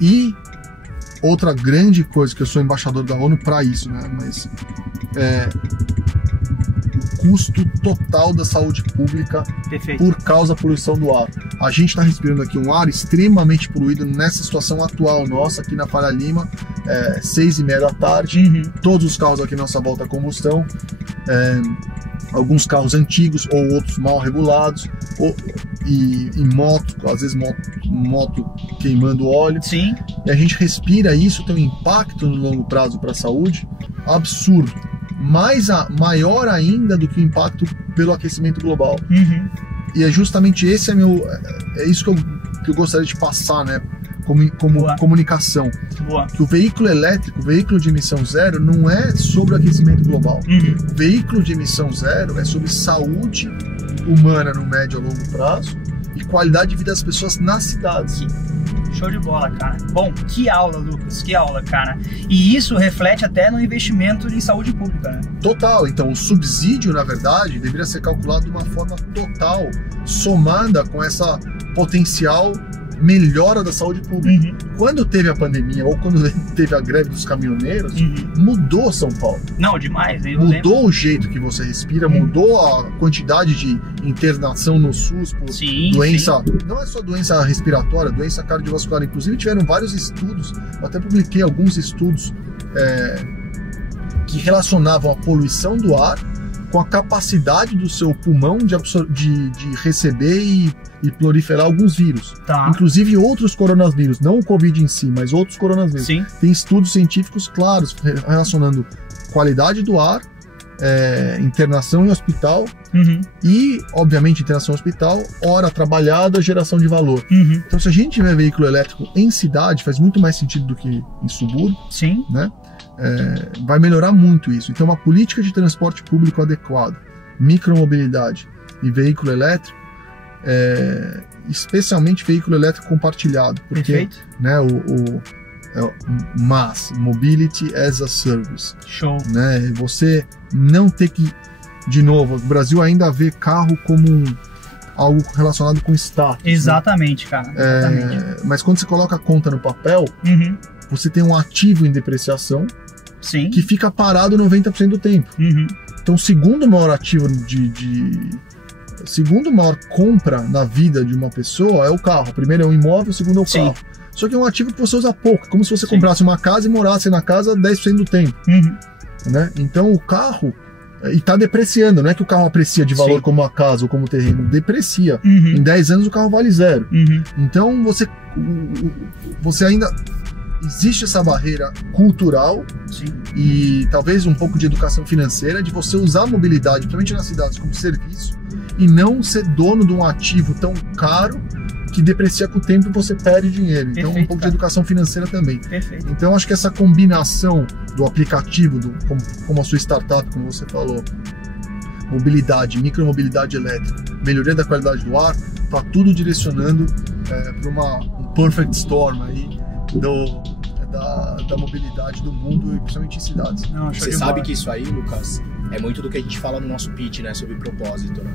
E outra grande coisa, que eu sou embaixador da ONU para isso, né? Mas o custo total da saúde pública por causa da poluição do ar. A gente está respirando aqui um ar extremamente poluído nessa situação atual nossa, aqui na Faria Lima, 6h30 da tarde, todos os carros aqui na nossa volta a combustão. alguns carros antigos ou outros mal regulados, e moto, às vezes moto queimando óleo. Sim. E a gente respira isso, tem um impacto no longo prazo para a saúde absurdo, maior ainda do que o impacto pelo aquecimento global. Uhum. E é justamente esse é isso que eu gostaria de passar, né? Como comunicação. Boa. Que o veículo elétrico, o veículo de emissão zero, não é sobre o aquecimento global. Uhum. O veículo de emissão zero é sobre saúde humana no médio a longo prazo e qualidade de vida das pessoas nas cidades. Show de bola, cara. Bom, que aula, Lucas, que aula, cara. E isso reflete até no investimento em saúde pública, né? Total. Então, o subsídio, na verdade, deveria ser calculado de uma forma total, somada com essa potencial melhora da saúde pública. Uhum. Quando teve a pandemia ou quando teve a greve dos caminhoneiros, mudou São Paulo. Não, demais. Mudou o jeito que você respira, mudou a quantidade de internação no SUS por doença. Sim. Não é só doença respiratória, doença cardiovascular. Inclusive tiveram vários estudos, eu até publiquei alguns estudos que relacionavam a poluição do ar com a capacidade do seu pulmão de receber e proliferar alguns vírus. Tá. Inclusive outros coronavírus, não o Covid em si, mas outros coronavírus. Sim. Tem estudos científicos claros relacionando qualidade do ar, internação em hospital e, obviamente, internação em hospital, hora trabalhada, geração de valor. Então, se a gente tiver veículo elétrico em cidade, faz muito mais sentido do que em subúrbio. Sim. Né? Vai melhorar muito isso. Então, uma política de transporte público adequada, micromobilidade e veículo elétrico, especialmente veículo elétrico compartilhado, porque né, MaaS, Mobility as a Service. Show. Né, você não ter que, de novo, o Brasil ainda vê carro como algo relacionado com status. Exatamente, né? Cara. Exatamente. Mas quando você coloca a conta no papel, você tem um ativo em depreciação. Sim. Que fica parado 90% do tempo. Então, o segundo maior ativo segundo maior compra na vida de uma pessoa é o carro. O primeiro é o imóvel, o segundo é o carro. Só que é um ativo que você usa pouco, como se você comprasse uma casa e morasse na casa 10% do tempo. Né? Então o carro está depreciando, não é que o carro aprecia de valor como a casa ou como o terreno, deprecia. Em 10 anos o carro vale zero. Então você ainda... Existe essa barreira cultural e talvez um pouco de educação financeira de você usar a mobilidade, principalmente nas cidades, como serviço e não ser dono de um ativo tão caro que deprecia com o tempo e você perde dinheiro. Então, um pouco de educação financeira também. Então, acho que essa combinação do aplicativo, como a sua startup, como você falou, mobilidade, micromobilidade elétrica, melhoria da qualidade do ar, está tudo direcionando para um perfect storm aí da mobilidade do mundo, e principalmente em cidades. Você sabe que isso aí, Lucas, é muito do que a gente fala no nosso pitch, né, sobre propósito, né?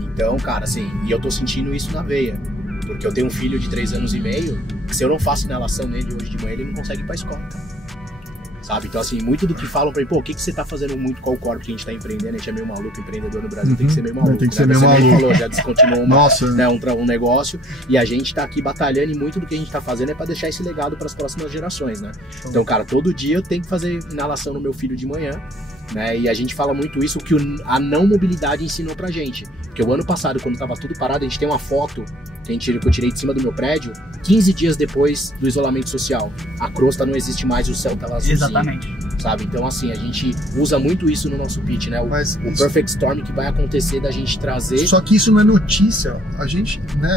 Então, cara, assim, e eu tô sentindo isso na veia, porque eu tenho um filho de 3 anos e meio, que se eu não faço inalação nele hoje de manhã, ele não consegue ir pra escola, cara. Sabe? Então, assim, muito do que falam pra mim, pô, o que você tá fazendo muito com o corpo que a gente tá empreendendo? A gente é meio maluco, empreendedor no Brasil tem que ser meio maluco. Tem que ser meio maluco. Falou, já descontinuou um negócio, e a gente tá aqui batalhando, e muito do que a gente tá fazendo é pra deixar esse legado pras próximas gerações, né? Então, cara, todo dia eu tenho que fazer inalação no meu filho de manhã, né? E a gente fala muito isso, que a não mobilidade ensinou pra gente. Porque o ano passado, quando tava tudo parado, a gente tem uma foto que eu tirei de cima do meu prédio, 15 dias depois do isolamento social. A crosta não existe mais, o céu tava azulzinho. Exatamente. Sabe? Então, assim, a gente usa muito isso no nosso pitch, né? O perfect storm que vai acontecer da gente trazer... Só que isso não é notícia. A gente, né,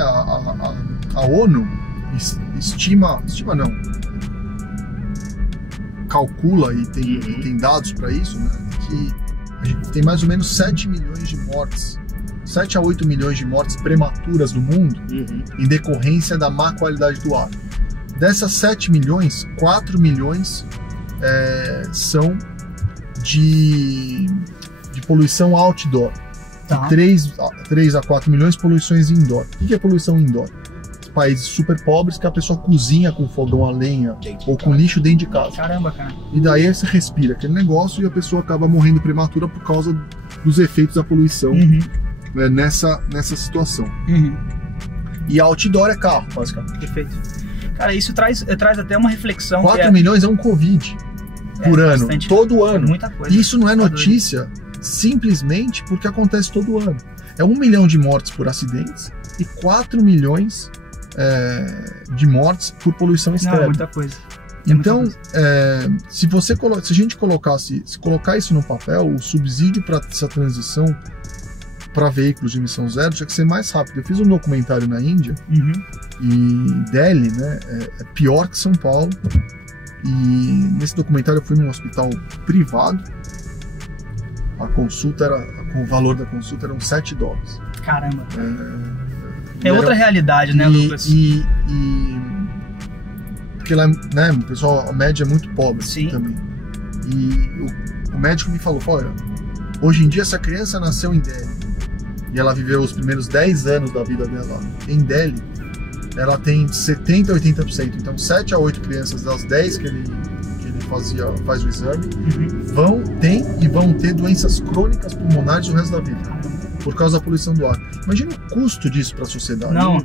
a ONU estima não, calcula e tem dados para isso, né, que a gente tem mais ou menos 7 milhões de mortes, 7 a 8 milhões de mortes prematuras no mundo em decorrência da má qualidade do ar. Dessas 7 milhões, 4 milhões são de poluição outdoor. Tá. 3 a 4 milhões poluições indoor. O que é poluição indoor? Países super pobres que a pessoa cozinha com fogão a lenha ou com lixo dentro de casa. Caramba, cara. E daí você respira aquele negócio e a pessoa acaba morrendo prematura por causa dos efeitos da poluição nessa situação. E outdoor é carro, basicamente. Perfeito. Cara, isso traz até uma reflexão. 4 milhões é um Covid por ano, todo ano. Muita coisa. Isso não é notícia simplesmente porque acontece todo ano. É 1 milhão de mortes por acidentes e 4 milhões de mortes por poluição externa. Não, é muita coisa. Então, se a gente colocar isso no papel, o subsídio para essa transição para veículos de emissão zero tinha que ser mais rápido. Eu fiz um documentário na Índia e Delhi, né, é pior que São Paulo. E nesse documentário eu fui num hospital privado. O valor da consulta eram $7. Caramba. É outra realidade, né, Lucas? Porque lá, né, o pessoal, a média é muito pobre. Sim. Também. E o médico me falou, olha, hoje em dia essa criança nasceu em Delhi e ela viveu os primeiros 10 anos da vida dela em Delhi, ela tem 70% a 80%. Então 7 a 8 crianças das 10 que ele faz o exame vão ter doenças crônicas pulmonares o resto da vida, por causa da poluição do ar. Imagina o custo disso para a sociedade. Não,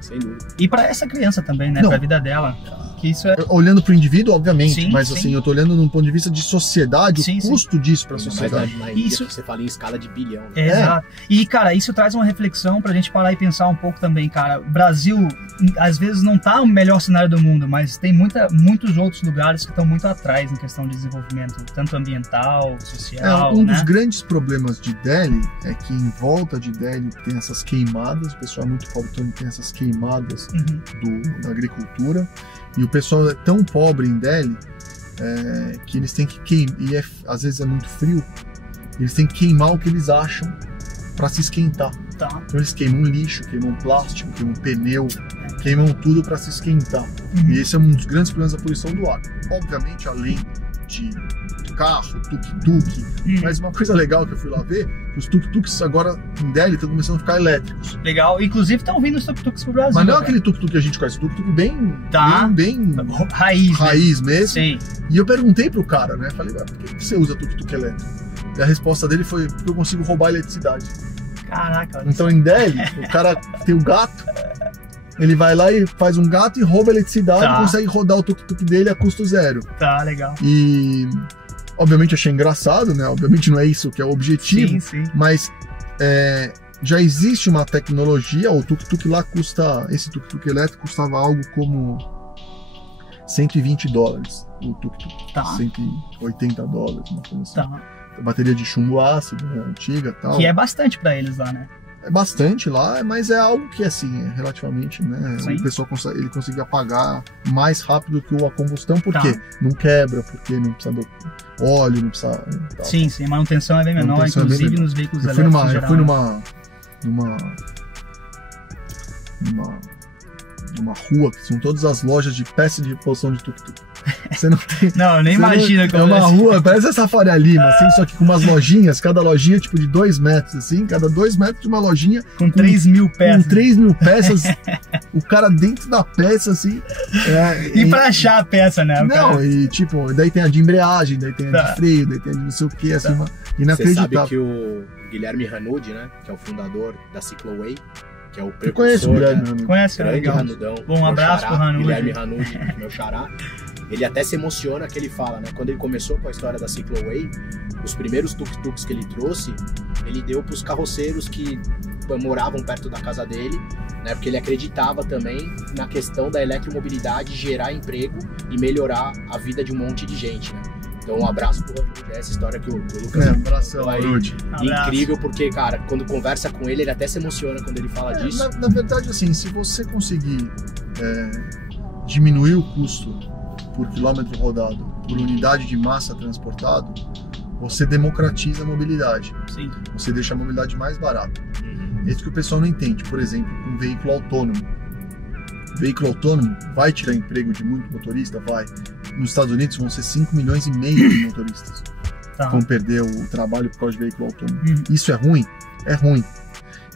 sem dúvida. E para essa criança também, né? Para a vida dela. Que isso é... Olhando para o indivíduo, obviamente, sim, mas assim, eu tô olhando num ponto de vista de sociedade, sim, o custo disso para a sociedade. Na isso você fala em escala de bilhão. Né? Exato. E, cara, isso traz uma reflexão pra gente parar e pensar um pouco também, cara. O Brasil, às vezes, não tá o melhor cenário do mundo, mas tem muitos outros lugares que estão muito atrás em questão de desenvolvimento, tanto ambiental, social, um dos grandes problemas de Delhi é que em volta de Delhi tem essas queimadas, o pessoal é muito pautônico, tem essas queimadas da agricultura, e o pessoal é tão pobre em Delhi que eles têm que queimar, e às vezes é muito frio, eles têm que queimar o que eles acham para se esquentar. Tá. Então eles queimam lixo, queimam plástico, queimam pneu, queimam tudo para se esquentar. E esse é um dos grandes problemas da poluição do ar. Obviamente, além de carro, tuk-tuk, mas uma coisa legal que eu fui lá ver, os tuk-tuks agora em Delhi estão começando a ficar elétricos. Legal, inclusive estão vindo os tuk-tuks pro Brasil. Mas não é aquele tuk-tuk que a gente conhece, tuk-tuk bem raiz mesmo. Sim. E eu perguntei pro cara, né, falei, por que você usa tuk-tuk elétrico? E a resposta dele foi, porque eu consigo roubar a eletricidade. Caraca. Então em Delhi, o cara tem o gato, ele vai lá e faz um gato e rouba a eletricidade e consegue rodar o tuk-tuk dele a custo zero. Tá, legal. E obviamente achei engraçado, né? Obviamente não é isso que é o objetivo, sim. Mas já existe uma tecnologia, o tuk-tuk lá esse tuk-tuk elétrico custava algo como $120, o tuk-tuk, tá. $180, uma coisa assim. Tá. Bateria de chumbo ácido, né, antiga e tal. Que é bastante pra eles lá, né? É bastante lá, mas é algo que, assim, relativamente, né? Sim. O pessoal consegue apagar mais rápido que a combustão, porque não quebra, porque não precisa do óleo, não precisa... Tá. Sim, a manutenção é bem menor, inclusive nos veículos elétricos. Eu fui numa rua que são todas as lojas de peça de reposição de tuk-tuk. Você não tem... Não, eu nem imagino como é uma rua, parece essa Faria Lima, assim, só que com umas lojinhas, cada lojinha tipo de 2 metros, assim, cada 2 metros de uma lojinha. Com 3 mil peças. Com 3 mil peças, o cara dentro da peça, assim. E pra achar a peça, né? E tipo, daí tem a de embreagem, daí tem a de freio, daí tem a de não sei o que, assim, inacreditável. Você sabe que o Guilherme Hanoud, né, que é o fundador da Cycloway, que é o precursor. Conhece o Guilherme Hanoud? Conhece, legal. Ranudão, bom, um abraço pro Hanoud. Guilherme Hanoud, meu xará. Ele até se emociona que ele fala, né? Quando ele começou com a história da Cycloway, os primeiros tuk-tuks que ele trouxe, ele deu para os carroceiros que moravam perto da casa dele, né? Porque ele acreditava também na questão da eletromobilidade gerar emprego e melhorar a vida de um monte de gente, né? Então um abraço pro Hanoud, essa história que o Lucas abraço aí. Incrível, porque, cara, quando conversa com ele até se emociona quando ele fala disso. Na verdade, assim, se você conseguir diminuir o custo por quilômetro rodado, por unidade de massa transportado, você democratiza a mobilidade. Sim. Você deixa a mobilidade mais barata. É isso que o pessoal não entende. Por exemplo, um veículo autônomo. O veículo autônomo vai tirar emprego de muito motorista? Vai. Nos Estados Unidos vão ser 5,5 milhões de motoristas que vão perder o trabalho por causa de veículo autônomo. Isso é ruim? É ruim.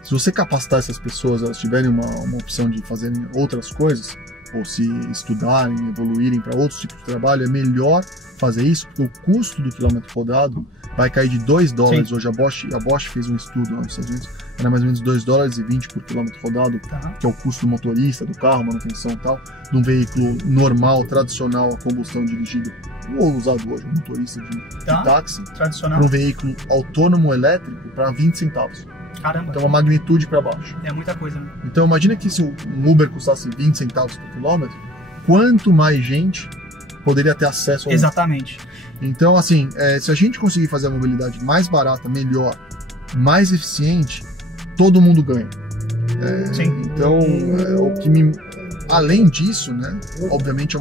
Se você capacitar essas pessoas, elas tiverem uma opção de fazerem outras coisas, ou se estudarem, evoluírem para outros tipos de trabalho, é melhor fazer isso, porque o custo do quilômetro rodado vai cair de $2. Sim. Hoje a Bosch fez um estudo lá nos Estados Unidos, era mais ou menos $2,20 por quilômetro rodado, que é o custo do motorista, do carro, manutenção e tal, de um veículo normal, tradicional, a combustão dirigido ou usado hoje, um motorista de táxi, tradicional, para um veículo autônomo elétrico para 20 centavos. Caramba. Então, uma magnitude para baixo. É muita coisa, né? Então, imagina que se um Uber custasse 20 centavos por quilômetro, quanto mais gente poderia ter acesso ao Exatamente. Então, assim, se a gente conseguir fazer a mobilidade mais barata, melhor, mais eficiente, todo mundo ganha. Sim. Então, o que me... Além disso, né, obviamente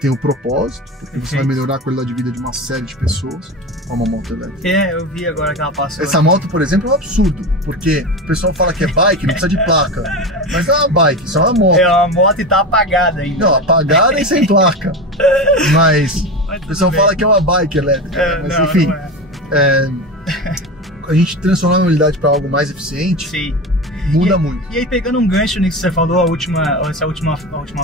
tem o propósito, porque você vai melhorar a qualidade de vida de uma série de pessoas com uma moto elétrica. Eu vi agora que ela passou. Essa moto, por exemplo, é um absurdo, porque o pessoal fala que é bike, não precisa de placa. Mas não é uma bike, isso é uma moto. É uma moto e tá apagada ainda. Não, apagada e sem placa. Mas o pessoal fala que é uma bike elétrica. Mas não, enfim, não é. A gente transformar a mobilidade para algo mais eficiente. Sim. Muda muito. E aí, pegando um gancho nisso que você falou, essa última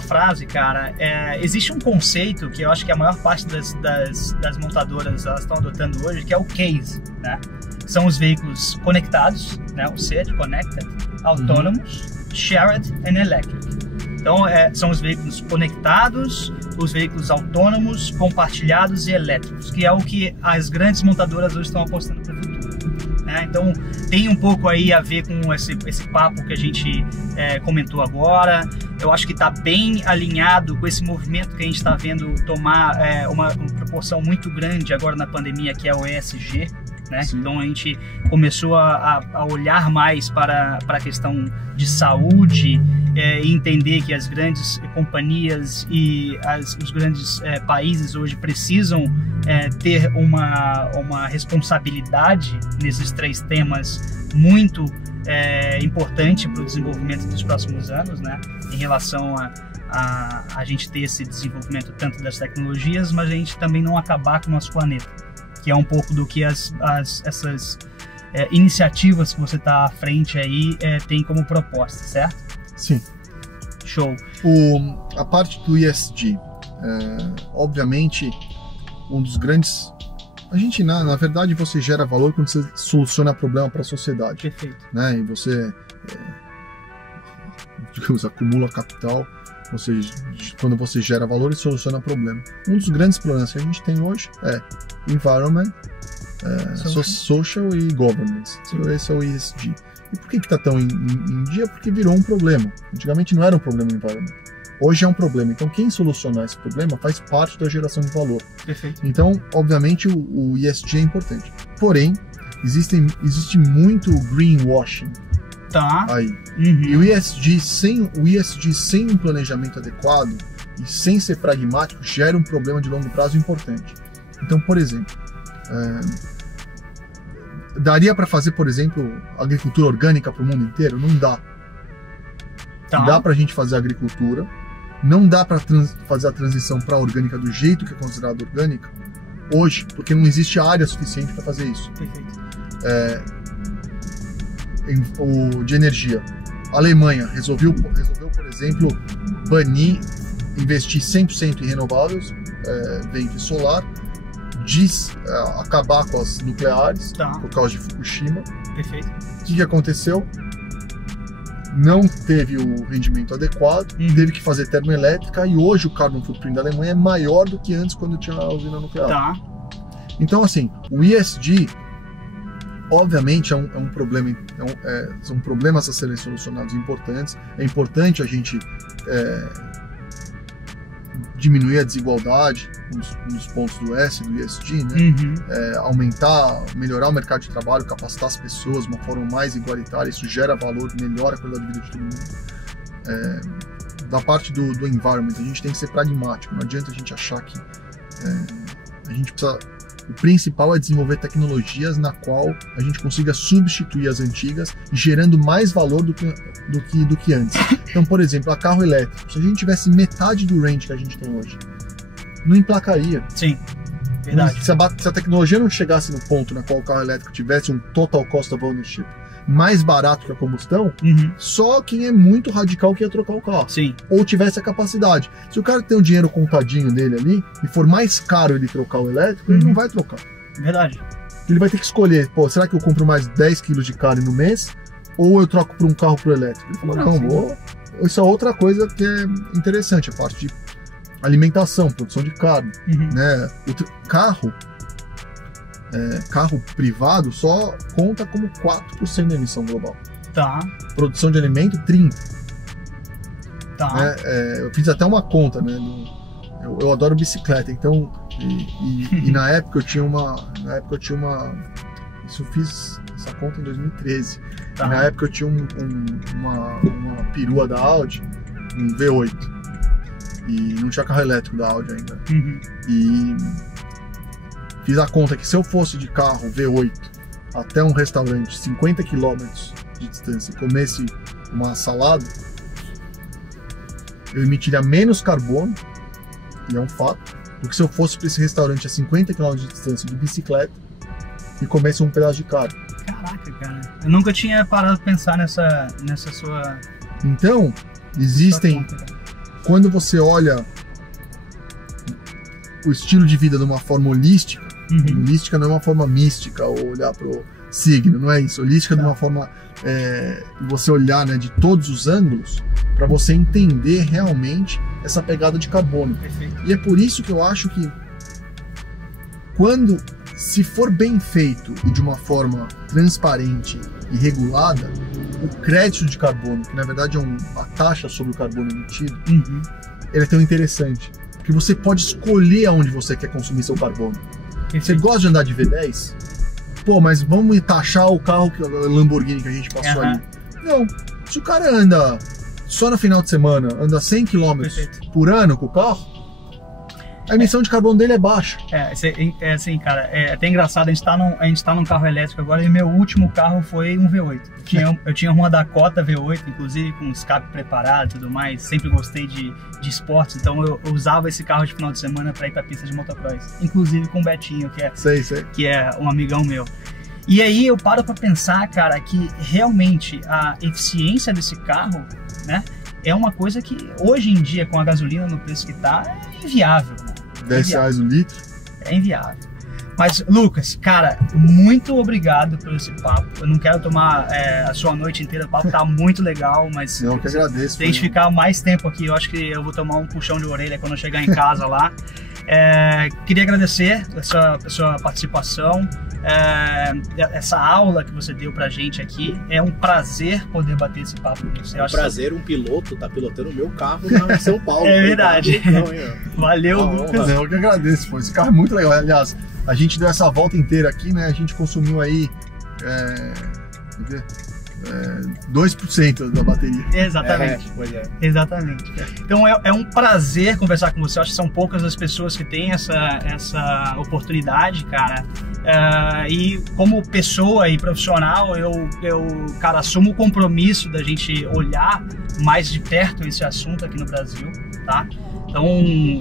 frase, cara, existe um conceito que eu acho que a maior parte das montadoras elas estão adotando hoje, que é o CASE, né? São os veículos conectados, né? O C de Connected, autônomos, shared and electric. Então, são os veículos conectados, os veículos autônomos, compartilhados e elétricos, que é o que as grandes montadoras hoje estão apostando para o futuro. Então tem um pouco aí a ver com esse papo que a gente comentou agora. Eu acho que está bem alinhado com esse movimento que a gente está vendo tomar uma proporção muito grande agora na pandemia, que é o ESG, né? Então a gente começou a olhar mais para a questão de saúde e entender que as grandes companhias e os grandes países hoje precisam ter uma responsabilidade nesses 3 temas muito importante para o desenvolvimento dos próximos anos, né? Em relação a gente ter esse desenvolvimento tanto das tecnologias, mas a gente também não acabar com o nosso planeta, que é um pouco do que essas iniciativas que você está à frente aí tem como proposta, certo? Sim. Show. A parte do ESG, obviamente, um dos grandes... A gente, na verdade, você gera valor quando você soluciona problema para a sociedade. Perfeito. Né? E você, digamos, acumula capital, quando você gera valor e soluciona problema. Um dos grandes problemas que a gente tem hoje é environment, social e governance. Então, esse é o ESG. E por que está tão em dia? Porque virou um problema. Antigamente não era um problema o environment. Hoje é um problema. Então, quem solucionar esse problema faz parte da geração de valor. Perfeito. Então, obviamente, o ESG é importante. Porém, existe muito greenwashing aí. Uhum. E o ESG sem um planejamento adequado e sem ser pragmático gera um problema de longo prazo importante. Então, por exemplo, daria para fazer, por exemplo, agricultura orgânica para o mundo inteiro? Não dá. Dá para a gente fazer agricultura, não dá para fazer a transição para a orgânica do jeito que é considerado orgânica hoje, porque não existe área suficiente para fazer isso. Perfeito. De energia. A Alemanha resolveu, por exemplo, investir 100% em renováveis, vento e solar, acabar com as nucleares por causa de Fukushima. Perfeito. O que aconteceu? Não teve o rendimento adequado, teve que fazer termoelétrica e hoje o carbon footprint da Alemanha é maior do que antes quando tinha a usina nuclear. Então, assim, o ESG obviamente é um problema, são problemas a serem solucionados importantes. É importante a gente diminuir a desigualdade nos pontos do S, do ESG, né? Melhorar o mercado de trabalho, capacitar as pessoas de uma forma mais igualitária. Isso gera valor, melhora a qualidade de vida de todo mundo. Da parte do environment, a gente tem que ser pragmático. Não adianta a gente achar que a gente precisa... O principal é desenvolver tecnologias na qual a gente consiga substituir as antigas, gerando mais valor do que antes. Então, por exemplo, a carro elétrico, se a gente tivesse metade do range que a gente tem hoje, não emplacaria. Sim, verdade. Se a tecnologia não chegasse no ponto na qual o carro elétrico tivesse um total cost of ownership mais barato que a combustão, só quem é muito radical que ia trocar o carro. Sim. Ou tivesse a capacidade. Se o cara tem o dinheiro contadinho dele ali e for mais caro ele trocar o elétrico, ele não vai trocar. Verdade. Ele vai ter que escolher, será que eu compro mais 10 quilos de carne no mês ou eu troco por um carro pro elétrico? Ele fala, não, isso é outra coisa que é interessante, a parte de alimentação, produção de carne, né? Carro privado só conta como 4% da emissão global. Tá. Produção de alimento, 30%. Tá. Eu fiz até uma conta, né? Eu adoro bicicleta, então e na época eu tinha uma, isso eu fiz essa conta em 2013. Tá. Na época eu tinha uma perua da Audi, um V8, e não tinha carro elétrico da Audi ainda. E fiz a conta que se eu fosse de carro V8 até um restaurante 50 km de distância e comesse uma salada, eu emitiria menos carbono, e é um fato, do que se eu fosse para esse restaurante a 50 km de distância de bicicleta e comesse um pedaço de carne. Caraca, cara. Eu nunca tinha parado de pensar nessa sua... Então, existem... Quando você olha o estilo de vida de uma forma holística, holística não é uma forma mística, ou olhar pro signo, não é isso. Holística de uma forma... você olhar, né, de todos os ângulos, para você entender realmente essa pegada de carbono. Perfeito. E é por isso que eu acho que se for bem feito e de uma forma transparente e regulada, o crédito de carbono, que na verdade é a taxa sobre o carbono emitido, ele é tão interessante, porque você pode escolher aonde você quer consumir seu carbono. Perfeito. Você gosta de andar de V10? Pô, mas vamos taxar o carro, o Lamborghini que a gente passou ali. Não, se o cara anda só no final de semana, anda 100 km por ano com o carro, a emissão de carbono dele é baixa. É assim, cara, é até engraçado, a gente tá num carro elétrico agora, e meu último carro foi um V8. Eu tinha uma Dakota V8, inclusive com escape preparado e tudo mais, sempre gostei de esportes, então eu usava esse carro de final de semana para ir pra pista de motocross, inclusive com o Betinho, que é um amigão meu. E aí eu paro para pensar, cara, que realmente a eficiência desse carro, né, é uma coisa que hoje em dia, com a gasolina no preço que tá, é inviável. Né? R$10 o litro? É inviável. Mas, Lucas, cara, muito obrigado por esse papo. Eu não quero tomar a sua noite inteira, o papo tá muito legal, mas eu que agradeço. Se a gente ficar mais tempo aqui, eu acho que eu vou tomar um puxão de orelha quando eu chegar em casa lá. Queria agradecer a sua participação, essa aula que você deu pra gente aqui. É um prazer poder bater esse papo com você. É um prazer, um piloto tá pilotando o meu carro em São Paulo. É verdade. Valeu, Lucas. Eu que agradeço, pô. Esse carro é muito legal. Aliás, a gente deu essa volta inteira aqui, né? A gente consumiu aí 2% da bateria. Exatamente. Exatamente. Então é um prazer conversar com você. Eu acho que são poucas as pessoas que têm essa oportunidade, cara. E como pessoa e profissional, eu cara, assumo o compromisso da gente olhar mais de perto esse assunto aqui no Brasil, tá? Então,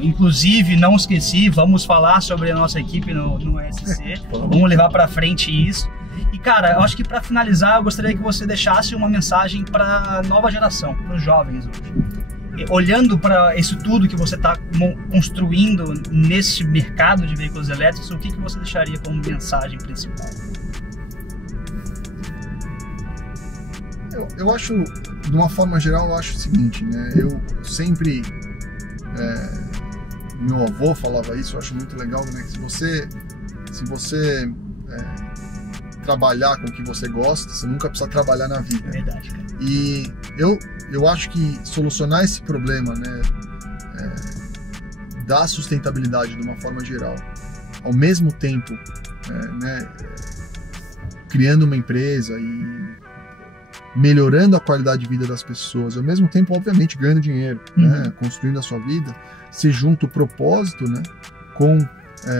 inclusive, não esqueci, vamos falar sobre a nossa equipe no ESC, vamos levar para frente isso. E, cara, eu acho que para finalizar, eu gostaria que você deixasse uma mensagem para a nova geração, para os jovens hoje. Olhando para isso tudo que você está construindo nesse mercado de veículos elétricos, o que você deixaria como mensagem principal? Eu acho, de uma forma geral, eu acho o seguinte, né? Eu sempre... meu avô falava isso, eu acho muito legal, né? Que se você trabalhar com o que você gosta, você nunca precisa trabalhar na vida. É verdade, cara. E eu acho que solucionar esse problema, né, da sustentabilidade de uma forma geral, ao mesmo tempo, né, criando uma empresa e melhorando a qualidade de vida das pessoas, ao mesmo tempo, obviamente, ganhando dinheiro, né, construindo a sua vida, se junta o propósito, né, com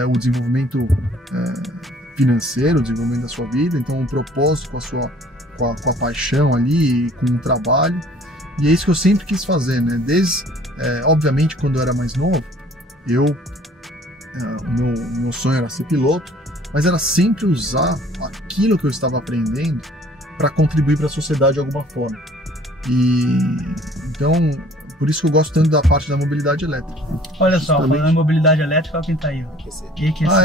o desenvolvimento financeiro, o desenvolvimento da sua vida, então um propósito com a paixão ali, com o trabalho, e é isso que eu sempre quis fazer, né, desde, obviamente, quando eu era mais novo, o meu sonho era ser piloto, mas era sempre usar aquilo que eu estava aprendendo para contribuir para a sociedade de alguma forma. E então, por isso que eu gosto tanto da parte da mobilidade elétrica. Olha só, falando em mobilidade elétrica, olha quem tá aí.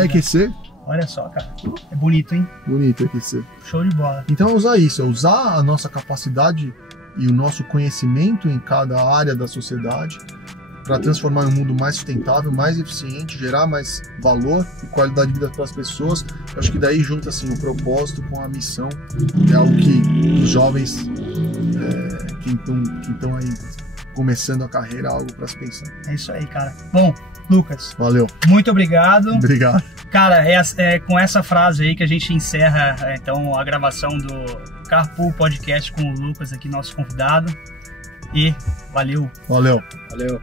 EQC. Olha só, cara. É bonito, hein? Bonito, EQC. Show de bola. Então é usar isso, é usar a nossa capacidade e o nosso conhecimento em cada área da sociedade para transformar em um mundo mais sustentável, mais eficiente, gerar mais valor e qualidade de vida para as pessoas. Eu acho que daí junta assim, o propósito com a missão, é algo que os jovens que estão aí começando a carreira, algo para se pensar. É isso aí, cara. Bom, Lucas, valeu. Muito obrigado. Obrigado. Cara, é com essa frase aí que a gente encerra então a gravação do Carpool Podcast com o Lucas aqui, nosso convidado. E valeu. Valeu. Valeu.